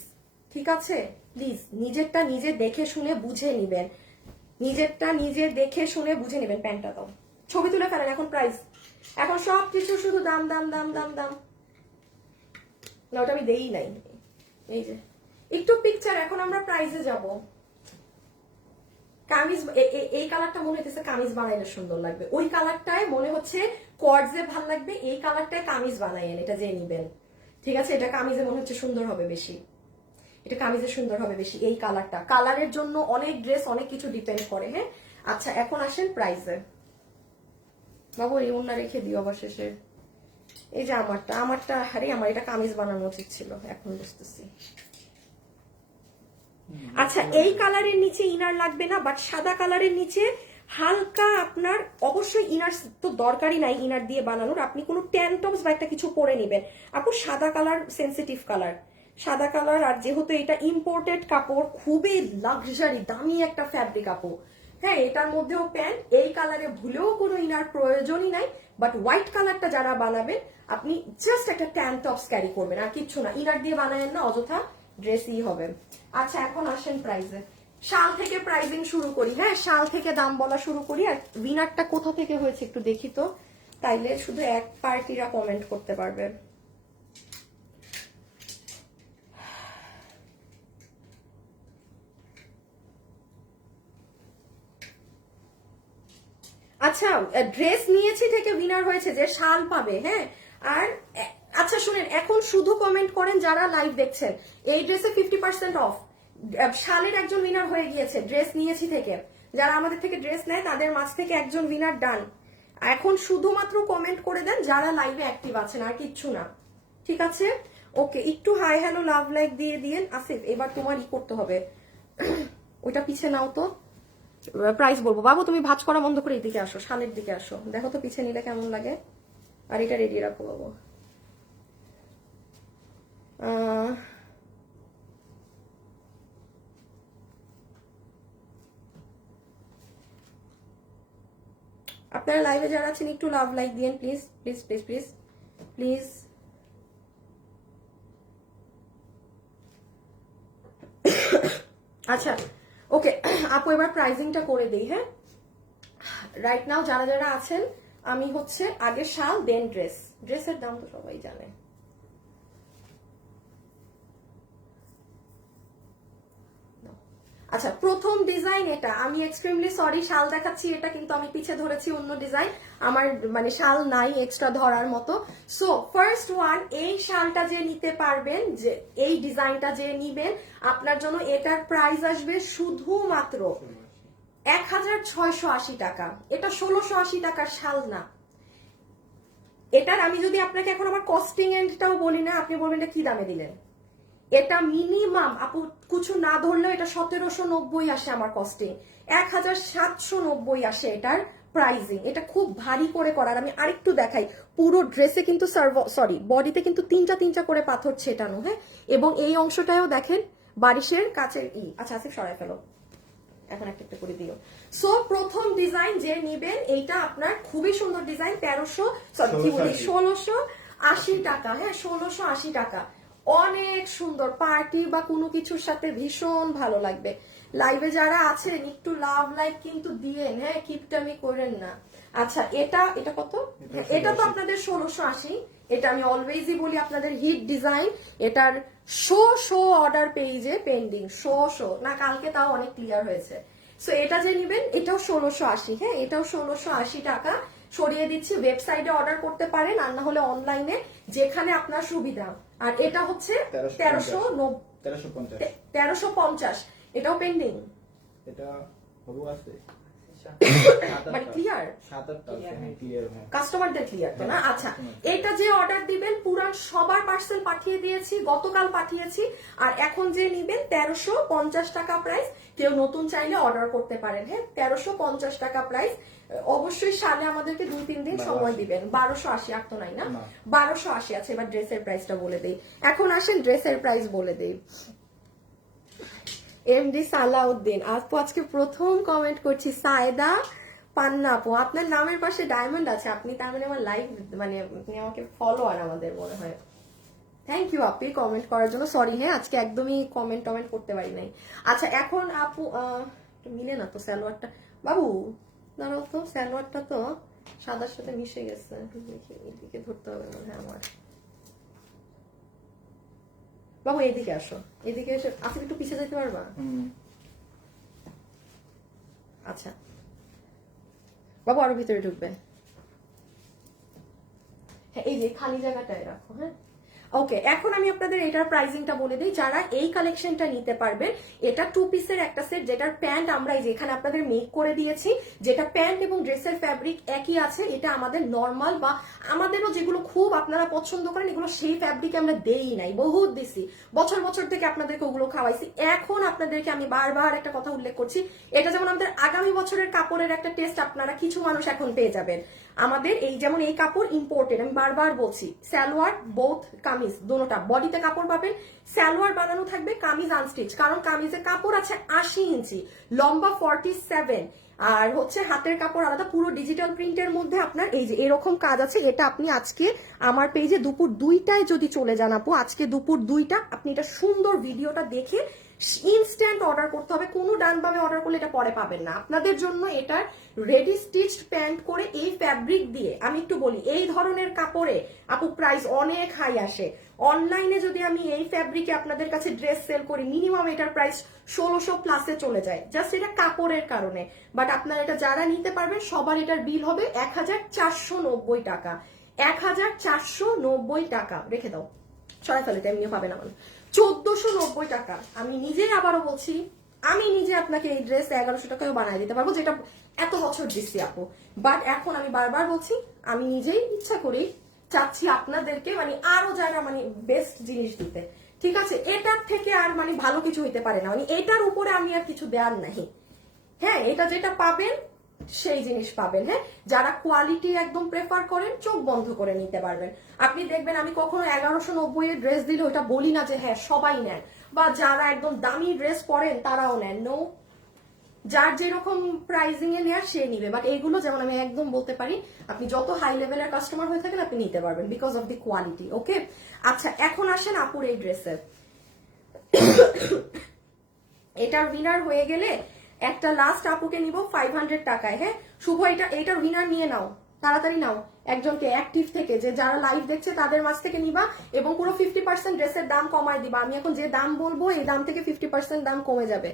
ঠিক আছে? প্লিজ নিজেরটা নিজে দেখে শুনে বুঝে নিবেন, নিজেরটা নিজে দেখে শুনে বুঝে নেবেন। প্যান্টটা দাও, ছবি তুলে ফেলেন। এখন প্রাইস, এখন সবকিছু শুধু দাম দাম দাম দাম দাম। না ওটা আমি দেই নাই, এই যে একটু পিকচার। এখন আমরা প্রাইসে যাব। কামিজ, এই কালারটা মনে হইতেছে কামিজ বানাইলে সুন্দর লাগবে, ওই কালারটায় মনে হচ্ছে কর্ডসে ভাল লাগবে, এই কালারটায় কামিজ বানাইয়েন, এটা যে নিবেন, ঠিক আছে? এটা কামিজে মনে হচ্ছে সুন্দর হবে বেশি, এটা কামিজে সুন্দর হবে বেশি। এই কালারটা, কালারের জন্য অনেক ড্রেস অনেক কিছু ডিপেন্ড করে, হ্যাঁ। আচ্ছা এখন আসেন প্রাইসে। বাবু এই ওড়না রেখে দিও আবার শেষে। এই যে আমারটা আরে আমার এটা কামিজ বানানো উচিত ছিল, এখন বুঝতেছি। আচ্ছা এই কালারের নিচে ইনার লাগবে না, বাট সাদা কালারের নিচে হালকা আপনার অবশ্যই ইনার তো দরকারই নাই ইনার দিয়ে বানানোর, আপনি কোনো ট্যান টপস বা একটা কিছু পরে নেবেন। আপু সাদা কালার সেন্সিটিভ কালার, সাদা কালার। আর যেহেতু এটা ইম্পোর্টেড কাপড়, খুবই লাক্সারি দামি একটা ফ্যাব্রিক আপু, হ্যাঁ। এটার মধ্যেও প্যান্ট, এই কালারে ভুলেও কোনো ইনার প্রয়োজনই নাই। বাট হোয়াইট কালারটা যারা বানাবেন, আপনি জাস্ট একটা ট্যান টপস ক্যারি করবেন, আর কিচ্ছু না, ইনার দিয়ে বানাবেন না, অযথা ড্রেসই হবে। আচ্ছা এখন আসেন প্রাইসে। শাল থেকে প্রাইজিং শুরু করি, হ্যাঁ, শাল থেকে দাম বলা শুরু করি। আর উইনারটা কোথা থেকে হয়েছে একটু দেখি তো, তাইলে শুধু এক পার্টিরা কমেন্ট করতে পারবে। আচ্ছা, ড্রেস নিয়েছি থেকে উইনার হয়েছে, যে শাল পাবে। হ্যাঁ, আর আচ্ছা শুনেন, এখন শুধু কমেন্ট করেন যারা লাইভ দেখছেন। এই ড্রেসে 50% অফ, শালের একজন উইনার হয়ে গিয়েছে ড্রেস নিয়েছি থেকে। যারা আমাদের থেকে ড্রেস নেয় তাদের মাঝ থেকে একজন উইনার ডান। এখন শুধুমাত্র কমেন্ট করে দেন যারা লাইভে অ্যাক্টিভ আছেন, আর কিচ্ছু না, ঠিক আছে? ওকে, একটু হাই হ্যালো লাভ লাইক দিয়ে দিয়েন। আসিফ, এবার তোমার ই করতে হবে, ওইটা পিছে নাও তো, প্রাইস বলবো। বাবু তুমি ভাঁজ করা বন্ধ করে এদিকে আসো, শালের দিকে আসো, দেখো তো পিছে নিলে কেমন লাগে। আর এটা রেডি রাখো বাবু। আপনারা লাইভে যারা আছেন একটু লাভ লাইক দিয়েন please please please please please. আচ্ছা ওকে আপু, এবার প্রাইজিংটা করে দেই। হ্যাঁ, রাইট নাও যারা যারা আছেন, আমি হচ্ছে আগে শাল দেন ড্রেস। ড্রেসের দাম তো সবাই জানে। আচ্ছা, প্রথম ডিজাইন এটা। আমি এক্সট্রিমলি সরি, শাল দেখাচ্ছি এটা, কিন্তু আমি পিছে ধরেছি অন্য ডিজাইন, আমার মানে শাল নাই এক্সট্রা ধরার মতো। সো ফার্স্ট ওয়ান, এই শালটা যে নিতে পারবেন, যে এই ডিজাইনটা যে নিবেন, আপনার জন্য এটার প্রাইস আসবে শুধুমাত্র 1680 টাকা। এটা 1680 টাকার শাল না। এটার আমি যদি আপনাকে এখন আমার কস্টিং এন্ডটাও বলি না, আপনি বলবেন এটা কি দামে দিলেন। এটা মিনিমাম আপু কিছু না ধরলেও এটা 1790 আসে আমার কস্টিং, 1790 আসে এটার প্রাইজিং। এটা খুব ভারী করে করার। আমি আরেকটু দেখাই, পুরো ড্রেসে কিন্তু সরি বডিতে কিন্তু তিনটা তিনটা করে পাথর ছেটানো। হ্যাঁ, এবং এই অংশটাও দেখেন বারিশের কাছের আচ্ছা আসিফ সরাই ফেলো, এখন একটা একটা করে দিও। সো প্রথম ডিজাইন যে নিবেন, এইটা আপনার খুবই সুন্দর ডিজাইন, 1680 টাকা। হ্যাঁ, 1680 টাকা, অনেক সুন্দর, পার্টি বা কোনো কিছুর সাথে ভীষণ ভালো লাগবে। লাইভে যারা আছেন একটু লাভ লাইক কিন্তু দিয়েন, হ্যাঁ, কিপটামি করেন না। আচ্ছা, এটা এটা কত? এটা তো আপনাদের 1680। এটা আমি অলওয়েজই বলি আপনাদের হিট ডিজাইন। এটার শো অর্ডার পেজে পেন্ডিং, শো না, কালকে তাও অনেক ক্লিয়ার হয়েছে। সো এটা যে নিবেন এটাও 1680। হ্যাঁ, এটাও 1680 টাকা। সরিয়ে দিচ্ছি, ওয়েবসাইটে অর্ডার করতে পারেন, আর না হলে অনলাইনে, যেখানে আপনার সুবিধা। আর এটা হচ্ছে 1350, এটাও পেন্ডিং। এটা হবু আছে মানে ক্লিয়ার, ক্লিয়ার কাস্টমারদের ক্লিয়ার তো না? আচ্ছা, এটা যে অর্ডার দিবেন পুরান সবার পার্সেল পাঠিয়ে দিয়েছি, গতকাল পাঠিয়েছি। আর এখন যে নিবেন 1350 টাকা প্রাইস। কেউ নতুন চাইলে অর্ডার করতে পারেন। হ্যাঁ, 1350 টাকা প্রাইস। অবশ্যই সালে আমাদেরকে 2-3 দিন সময় দিবেন। 1280 আর তো নাই না, 1280 আছে। এবার ড্রেসের প্রাইসটা বলে দেই। এখন আসেন ড্রেসের প্রাইস বলে দেই। এমডি সালাউদ্দিন আপু আজকে প্রথম কমেন্ট করছি। সায়দা পান্না আপু, আপনার নামের পাশে ডায়মন্ড আছে, আপনি তার মানে আমার লাইভ, মানে আপনি আমাকে ফলোয়ার আমাদের মনে হয়। থ্যাংক ইউ আপু কমেন্ট করার জন্য। সরি হ্যাঁ, আজকে একদমই কমেন্ট করতে পারি নাই। আচ্ছা, এখন আপু মিলে না তো সালোয়ারটা, বাবু দাঁড়াও তো, সালোয়ারটা তো সাদার সাথে মিশে গেছে, দেখি এদিকে ধরতে হবে মনে হয় আমার। বাবু এদিকে আসো, এদিকে এসে আপনি একটু পিছিয়ে যেতে পারবা? আচ্ছা বাবু আরো ভিতরে ঢুকবে। হ্যাঁ, এই যে খালি জায়গাটায় রাখো। হ্যাঁ, ওকে, এখন আমি আপনাদের এটার প্রাইসিংটা বলে দিই। যারা এই কালেকশনটা নিতে পারবেন, এটা 2 পিসের একটা সেট, যেটার প্যান্ট আমরা এই যে এখানে আপনাদের মেক করে দিয়েছি, যেটা প্যান্ট এবং ড্রেসের ফ্যাব্রিক একই আছে। এটা আমাদের নর্মাল বা আমাদেরও যেগুলো খুব আপনারা পছন্দ করেন, এগুলো সেই ফ্যাব্রিকে আমরা দেই নাই, বহুত দিছি, বছর বছর থেকে আপনাদেরকে ওগুলো খাওয়াইছি। এখন আপনাদেরকে আমি বারবার একটা কথা উল্লেখ করছি, এটা যেমন আমাদের আগামী বছরের কাপড়ের একটা টেস্ট আপনারা কিছু মানুষ এখন পেয়ে যাবেন। আমাদের এই যেমন এই কাপড় ইম্পোর্টেড, আমি বারবার বলছি, সালোয়ার বোথ কামিজ দোনোটা বডিতে কাপড় পাবেন, সালোয়ার বানানো থাকবে, কামিজ আনস্টিচ, কারণ কামিজে কাপড় আছে 80 ইঞ্চি, লম্বা 47, আর হচ্ছে হাতের কাপড় আলাদা, পুরো ডিজিটাল প্রিন্টের মধ্যে আপনার এই যে এরকম কাজ আছে। এটা আপনি আজকে আমার পেজে দুপুর 2টায় যদি চলে যান আপু, আজকে দুপুর 2টা আপনি এটা সুন্দর ভিডিওটা দেখে ইনস্ট্যান্ট অর্ডার করতে হবে, কোনো ডান বামে অর্ডার করলে এটা পরে পাবেন না। আপনাদের জন্য এটা রেডি স্টিচড প্যান্ট করে এই ফ্যাব্রিক দিয়ে, আমি একটু বলি এই ধরনের কাপড়ে আপু প্রাইস অনেক হাই আসে। অনলাইনে যদি আমি এই ফ্যাব্রিকে আপনাদের কাছে ড্রেস সেল করি মিনিমাম এটার প্রাইস 1600 প্লাসে চলে যায়, জাস্ট এটা কাপড়ের কারণে। বাট আপনারা এটা যারা নিতে পারবেন সবার এটার বিল হবে 1490 টাকা। 1490 টাকা, রেখে দাও, সরাই ফেলে, এমনিও পাবে না মানে 1490 টাকা। আমি নিজেই আবারও বলছি, আমি নিজে আপনাকে এই ড্রেস 1100 টাকায় বানিয়ে দিতে পারবো, যেটা এত বছর দিচ্ছি আপু। বাট এখন আমি বারবার বলছি, আমি নিজেই ইচ্ছা করি চাচ্ছি আপনাদেরকে মানে আরো যারা মানে বেস্ট জিনিস দিতে, ঠিক আছে? এটার থেকে আর মানে ভালো কিছু হইতে পারে না, মানে এটার উপরে আমি আর কিছু দেওয়ার নাই। হ্যাঁ, এটা যেটা পাবেন সেই জিনিস পাবেন। হ্যাঁ, যারা কোয়ালিটি একদম প্রেফার করেন চোখ বন্ধ করে নিতে পারবেন। আপনি দেখবেন আমি কখনো 1190 এর ড্রেস দিলে ওটা বলি না যে হ্যাঁ সবাই নেন, বা যারা একদম দামি ড্রেস পরেন তারাও নেন। নো, যার যেরকম প্রাইজিং এ নেয়ার সে নিবে। বাট এইগুলো যেমন আমি একদম বলতে পারি আপনি যত হাই লেভেলের কাস্টমার হয়ে থাকেন আপনি নিতে পারবেন বিকজ অফ দি কোয়ালিটি। ওকে, আচ্ছা এখন আসেন আপুর এই ড্রেসের। এটার উইনার হয়ে গেলে একটা লাস্ট আপুকে নিব 500 টাকায়। হ্যাঁ শুভ, এটার উইনার নিয়ে নাও, তাড়াতাড়ি নাও একজনকে অ্যাক্টিভ থেকে, যে যারা লাইভ দেখছে তাদের মাঝ থেকে নিবা এবং পুরো 50% ড্রেসের দাম কমায় দিবা। আমি এখন যে দাম বলবো এই দাম থেকে 50% দাম কমে যাবে।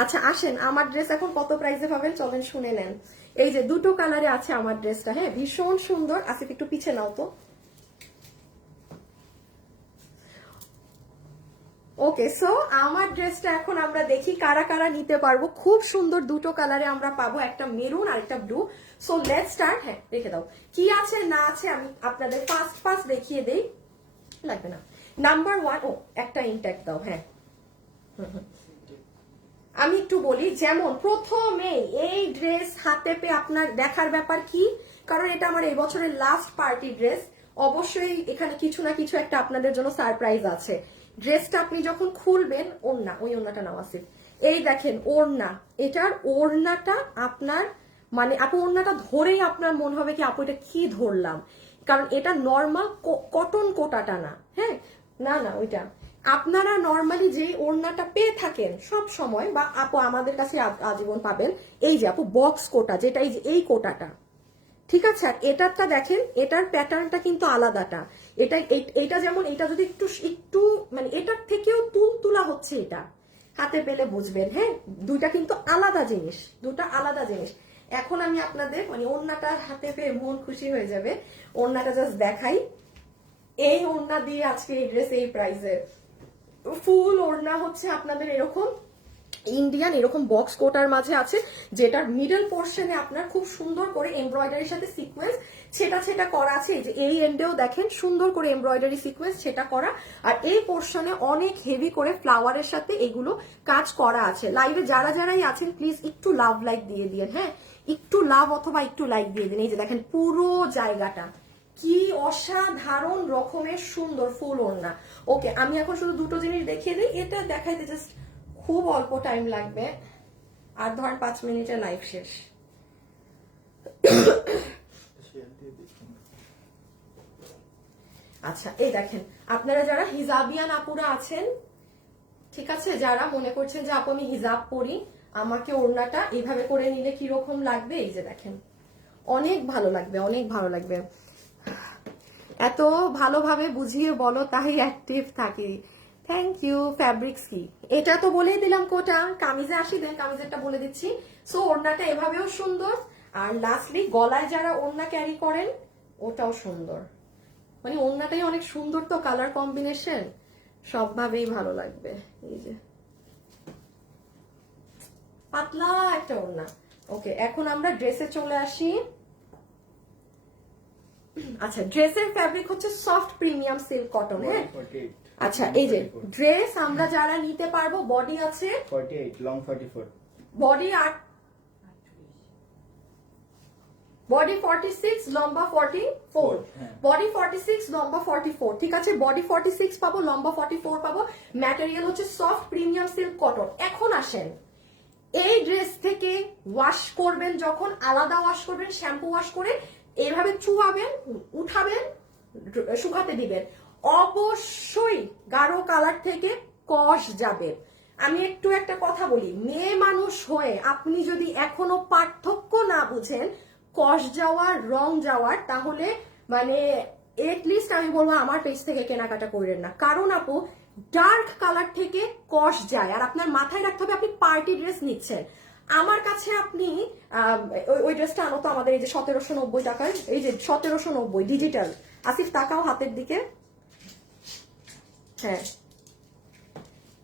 আচ্ছা আসেন, আমার ড্রেস এখন কত প্রাইসে পাবেন চলেন শুনে নেন। এই যে দুটো কালারে আছে আমার ড্রেসটা, হ্যাঁ ভীষণ সুন্দর। আসিফ একটু পিছে নাও তো। ওকে, সো আমার ড্রেসটা এখন আমরা দেখি কারা কারা নিতে পারবো। খুব সুন্দর দুটো কালারে আমরা পাবো, একটা মেরুন আর একটা ব্লু। So let's start. হ্যাঁ রেখে দাও, কি আছে না আছে আমি আপনাদের ফার্স্ট দেখিয়ে দেই, লাগবে না। নাম্বার 1, ও একটা ইনটেক দাও। হ্যাঁ আমি একটু বলি, যেমন প্রথমে এই ড্রেস হাতে পেয়ে আপনার দেখার ব্যাপার কি, কারণ এটা আমার এই বছরের লাস্ট পার্টি ড্রেস। অবশ্যই এখানে কিছু না কিছু একটা আপনাদের জন্য সারপ্রাইজ আছে। ড্রেসটা আপনি যখন খুলবেন, ওড়না, ওই ওড়নাটা নাও আছে, এই দেখেন ওড়না, এটার ওড়নাটা আপনার মানে আপু ওড়নাটা ধরেই আপনার মনে হবে কি আপু এটা কি ধরলাম, কারণ এটা নর্মাল কটন কোটাটা না। হ্যাঁ না না, ওইটা আপনারা নর্মালি যে ওড়নাটা পেয়ে থাকেন সব সময়, বা আপু আমাদের কাছে আজীবন পাবেন, এই যে আপু বক্স কোটা, যেটা এই যে এই কোটাটা, ঠিক আছে? আর এটারটা দেখেন, এটার প্যাটার্নটা কিন্তু আলাদাটা। এটা যেমন এটা যদি একটু একটু মানে এটার থেকেও তুলা হচ্ছে, এটা হাতে পেলে বুঝবেন। হ্যাঁ দুইটা কিন্তু আলাদা জিনিস, দুটা আলাদা জিনিস। এখন আমি আপনাদের মানে ওড়নাটা হাতে পেয়ে মন খুশি হয়ে যাবে, ওড়নাটা জাস্ট দেখাই। এই ওড়না দিয়ে আজকে এই ড্রেস এই প্রাইসে, ফুল ওড়না হচ্ছে আপনাদের এরকম ইন্ডিয়ান এরকম বক্স কোটার মাঝে আছে, যেটার মিডল পোর্শনে আপনার খুব সুন্দর করে এমব্রয়ডারির সাথে সিকোয়েন্স ছেটা করা আছে। এই যে এই এন্ডেও দেখেন সুন্দর করে এমব্রয়ডারি সিকোয়েন্স ছেটা করা, আর এই পোর্শনে অনেক হেভি করে ফ্লাওয়ারের সাথে এগুলো কাজ করা আছে। লাইভে যারা যারাই আছেন প্লিজ একটু লাভ লাইক দিয়ে দিন। হ্যাঁ একটু লাভ অথবা একটু লাইক দিয়ে দিন। এই যে দেখেন পুরো জায়গাটা কি অসাধারণ রকমের সুন্দর ফুল ওড়না। ওকে, আমি এখন শুধু দুটো জিনিস দেখিয়ে দিই, এটা দেখাইতে জাস্ট খুব অল্প টাইম লাগবে, আর ধরেন 5 মিনিটের লাইভ শেষ। আচ্ছা এই দেখেন, আপনারা যারা হিজাবিয়ান আপুরা আছেন, ঠিক আছে, যারা মনে করছেন যে আপু আমি হিজাব পরি, আমাকে ওড়নাটা এইভাবে করে নিলে কিরকম লাগবে, এই যে দেখেন অনেক ভালো লাগবে, অনেক ভালো লাগবে। এত ভালোভাবে বুঝিয়ে বলো তাই অ্যাক্টিভ থাকি, থ্যাংক ইউ। ফ্যাব্রিক্স কি, এটা তো বলেই দিলাম কোটা। কামিজে আসি, দেন কামিজেরটা বলে দিচ্ছি। সো ওড়নাটা এভাবেও সুন্দর, আর লাস্টলি গলায় যারা ওড়না ক্যারি করেন ওটাও সুন্দর, মানে ওড়নাটাই অনেক সুন্দর, তো কালার কম্বিনেশন সবভাবেই ভালো লাগবে। এই যে পাতলা একটা ওড়না। ওকে, এখন আমরা ড্রেসে চলে আসি। আচ্ছা ড্রেসের ফ্যাব্রিক হচ্ছে সফট প্রিমিয়াম সিল্ক কটন। হ্যাঁ আচ্ছা এই যে ড্রেস আমরা যারা নিতে পারবো, বডি আছে 48, লং 44, বডি 8, বডি 46, লম্বা 44, বডি 46 লম্বা 44, ঠিক আছে? বডি 46 পাবো, লম্বা 44 পাবো। ম্যাটেরিয়াল হচ্ছে সফট প্রিমিয়াম সিল্ক কটন। এখন আসেন, এই ড্রেস থেকে ওয়াশ করবেন যখন, আলাদা ওয়াশ করবেন, শ্যাম্পু ওয়াশ করে এইভাবে চুয়াবেন, উঠাবেন, শুকাতে দিবেন, অবশ্যই গাঢ় কালার থেকে কস যাবে। আমি একটু একটা কথা বলি, মেয়ে মানুষ হয়ে আপনি যদি এখনো পার্থক্য না বুঝেন কস যাওয়ার রং যাওয়ার, তাহলে মানে এটলিস্ট আমি বলবো আমার পেজ থেকে কেনাকাটা করেন না। কারণ আপু ডার্ক কালার থেকে কস যায়, আর আপনার মাথায় রাখতে হবে আপনি পার্টি ড্রেস নিচ্ছেন। আমার কাছে আপনি ওই ড্রেসটা আনো তো আমাদের এই যে 1790 টাকার, এই যে 1790 ডিজিটাল। আসিফ তাকাও হাতের দিকে, হ্যাঁ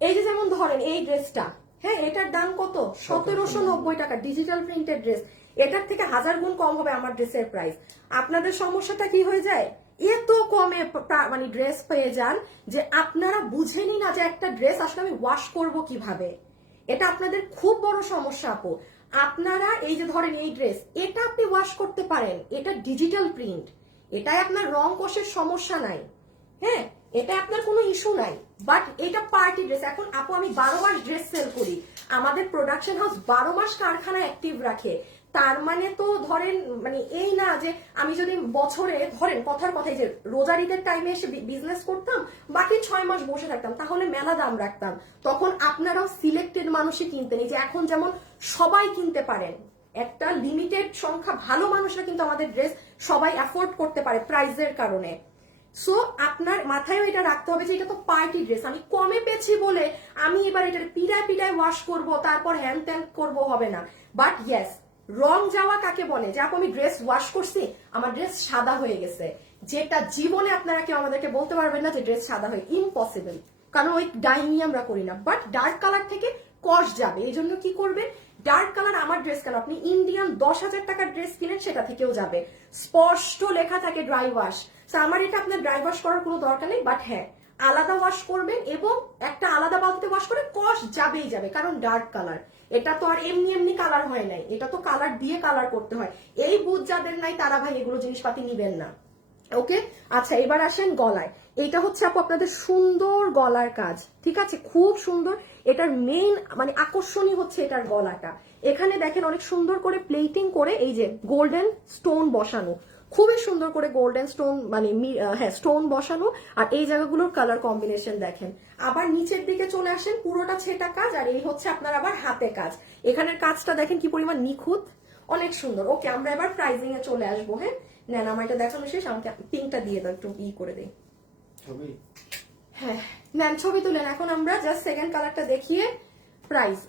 এই যে যেমন ধরেন এই ড্রেসটা, হ্যাঁ এটার দাম কত? 1790 টাকা, ডিজিটাল প্রিন্টেড ড্রেস। এটার থেকে 1000 গুণ কম হবে আমার ড্রেসের প্রাইস। আপনাদের সমস্যাটা কি হয়ে যায়, এত কমে মানে ড্রেস পেয়ে যান যে আপনারা বুঝেনি না যে একটা ড্রেস আসলে আমি ওয়াশ করব কিভাবে। এটা আপনাদের খুব বড় সমস্যা আপু। আপনারা এই যে ধরেন এই ড্রেস, এটা আপনি ওয়াশ করতে পারেন, এটা ডিজিটাল প্রিন্ট, এটাই আপনার রং কষের সমস্যা নাই, হ্যাঁ এটা আপনার কোনো ইস্যু নাই। বাট এটা পার্টি ড্রেস। এখন আপু আমি 12 মাস ড্রেস সেল করি, আমাদের প্রোডাকশন হাউস 12 মাস কারখানা অ্যাক্টিভ রাখে। তার মানে তো ধরেন মানে এই না যে আমি যদি বছরে ধরেন কথার কথাই যে রোজার ঈদের টাইমে এসে বিজনেস করতাম, বাকি 6 মাস বসে থাকতাম, তাহলে মেলা দাম রাখতাম। তখন আপনারাও সিলেক্টেড মানুষই কিনতেন, এই যে এখন যেমন সবাই কিনতে পারেন, একটা লিমিটেড সংখ্যা ভালো মানুষরা কিন্তু আমাদের ড্রেস সবাই অ্যাফোর্ড করতে পারে প্রাইসের কারণে। সো আপনার মাথায় এটা রাখতে হবে যে এটা তো পার্টি ড্রেস, আমি কমে পেয়েছি বলে আমি এবার এটা পিড়ায় পিড়ায় ওয়াশ করব তারপর হ্যান ত্যান করবো, হবে না। বাট ইয়েস, রং যাওয়া কাকে বলে, যে আপু আমি ড্রেস ওয়াশ করছি আমার ড্রেস সাদা হয়ে গেছে, যেটা জীবনে আপনারা কেউ আমাদেরকে বলতে পারবেন না যে ড্রেস সাদা হয়ে, ইম্পসিবল, কারণ ওই ডাইনি আমরা করি না। বাট ডার্ক কালার থেকে কস যাবে, এই জন্য কি করবেন, ডার্ক কালার আমার ড্রেস কেন, আপনি ইন্ডিয়ান 10,000 টাকার ড্রেস কিনেন সেটা থেকেও যাবে, স্পষ্ট লেখা থাকে ড্রাই ওয়াশ। আমার এটা আপনার ড্রাই ওয়াশ করার কোনো দরকার নেই। বাট হ্যাঁ আলাদা ওয়াশ করবেন এবং একটা আলাদা বালতিতে ওয়াশ করে কস যাবেই যাবে, কারণ ডার্ক কালার, এটা তো আর এমনি এমনি কালার হয় নাই, এটা তো কালার দিয়ে কালার করতে হয়। এই বুঝ যাদের নাই তারা ভাই এগুলো জিনিসপাতি নিবেন না। ওকে আচ্ছা এবার আসেন গলায়। এইটা হচ্ছে আপু আপনাদের সুন্দর গলার কাজ, ঠিক আছে, খুব সুন্দর। এটার মেইন মানে আকর্ষণীয় হচ্ছে এটার গলাটা, এখানে দেখেন অনেক সুন্দর করে প্লেটিং করে এই যে গোল্ডেন স্টোন বসানো, খুবই সুন্দর করে গোল্ডেন স্টোন মানে হ্যাঁ স্টোন বসানো। আর এই জায়গাগুলোর কালার কম্বিনেশন দেখেন। আবার নিচের দিকে চলে আসেন, পুরোটা ছেটা কাজ, আর এই হচ্ছে আপনার আবার হাতে কাজ। এখানের কাজটা দেখেন কি পরিমাণ নিখুঁত, অনেক সুন্দর। ওকে আমরা এবার প্রাইজিং এ চলে আসবো। হ্যাঁ নেন আমার এটা দেখানো শেষ, আমাকে পিঙ্কটা দিয়ে দাও, একটু করে দিই। ছবি, হ্যাঁ নেন ছবি তুলেন। এখন আমরা জাস্ট সেকেন্ড কালারটা দেখিয়ে প্রাইস।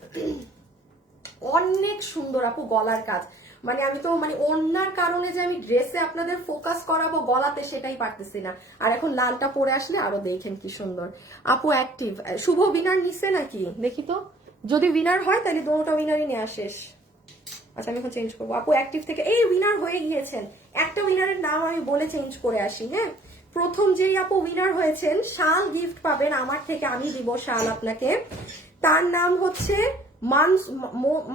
অনেক সুন্দর আপু গলার কাজ, মানে আমি তো মানে ওড়নার কারণে যে আমি ড্রেসে আপনাদের ফোকাস করাবো গলাতে সেটাই পারতেছি না। আর এখন লালটা পরে আসলে আরো দেখেন কি সুন্দর। আপু অ্যাক্টিভ, শুভ উইনার নিছে নাকি দেখি তো, যদি উইনার হয় তাহলে দুটো উইনারই নেওয়া শেষ। আচ্ছা আমি এখন চেঞ্জ করবো। আপু অ্যাক্টিভ থেকে এই উইনার হয়ে গিয়েছেন, একটা উইনারের নাম আমি বলে চেঞ্জ করে আসি। হ্যাঁ প্রথম যেই আপু উইনার হয়েছেন শাল গিফট পাবেন আমার থেকে, আমি দিব শাল আপনাকে। তার নাম হচ্ছে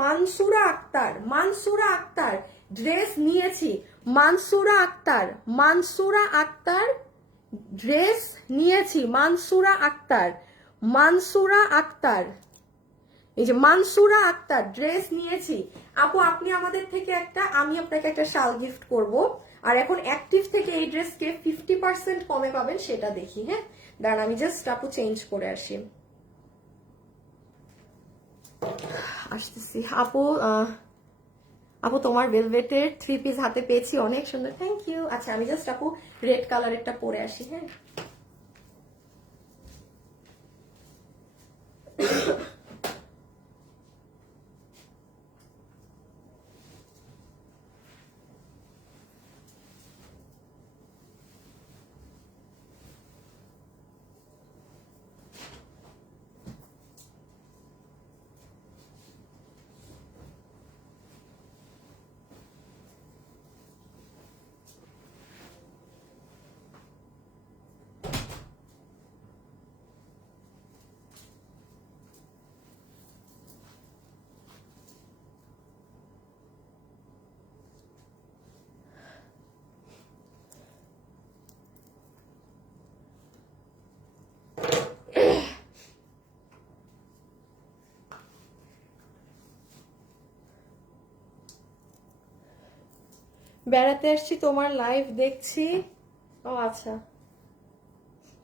মানসুরা আক্তার। মানসুরা আক্তার ড্রেস নিয়েছি, মানসুরা আক্তার, মানসুরা আক্তার ড্রেস নিয়েছি, মানসুরা আক্তার, মানসুরা আক্তার, এই যে মানসুরা আক্তার ড্রেস নিয়েছি। আপু আপনি আমাদের থেকে একটা, আমি আপনাকে একটা শাল গিফট করব। আর এখন অ্যাক্টিভ থেকে এই ড্রেসকে 50% কমে পাবেন সেটা দেখি। হ্যাঁ দাঁড়ান আমি জাস্ট আপু চেঞ্জ করে আসি, আসতেছি। আপু আপু তোমার ভেলভেটের 3 পিস হাতে পেয়েছি, অনেক সুন্দর, থ্যাংক ইউ। আচ্ছা আমি জাস্ট আপু রেড কালারেরটা পরে আসি। হ্যাঁ বেড়াতে আসছি, তোমার লাইভ দেখছি। ও আচ্ছা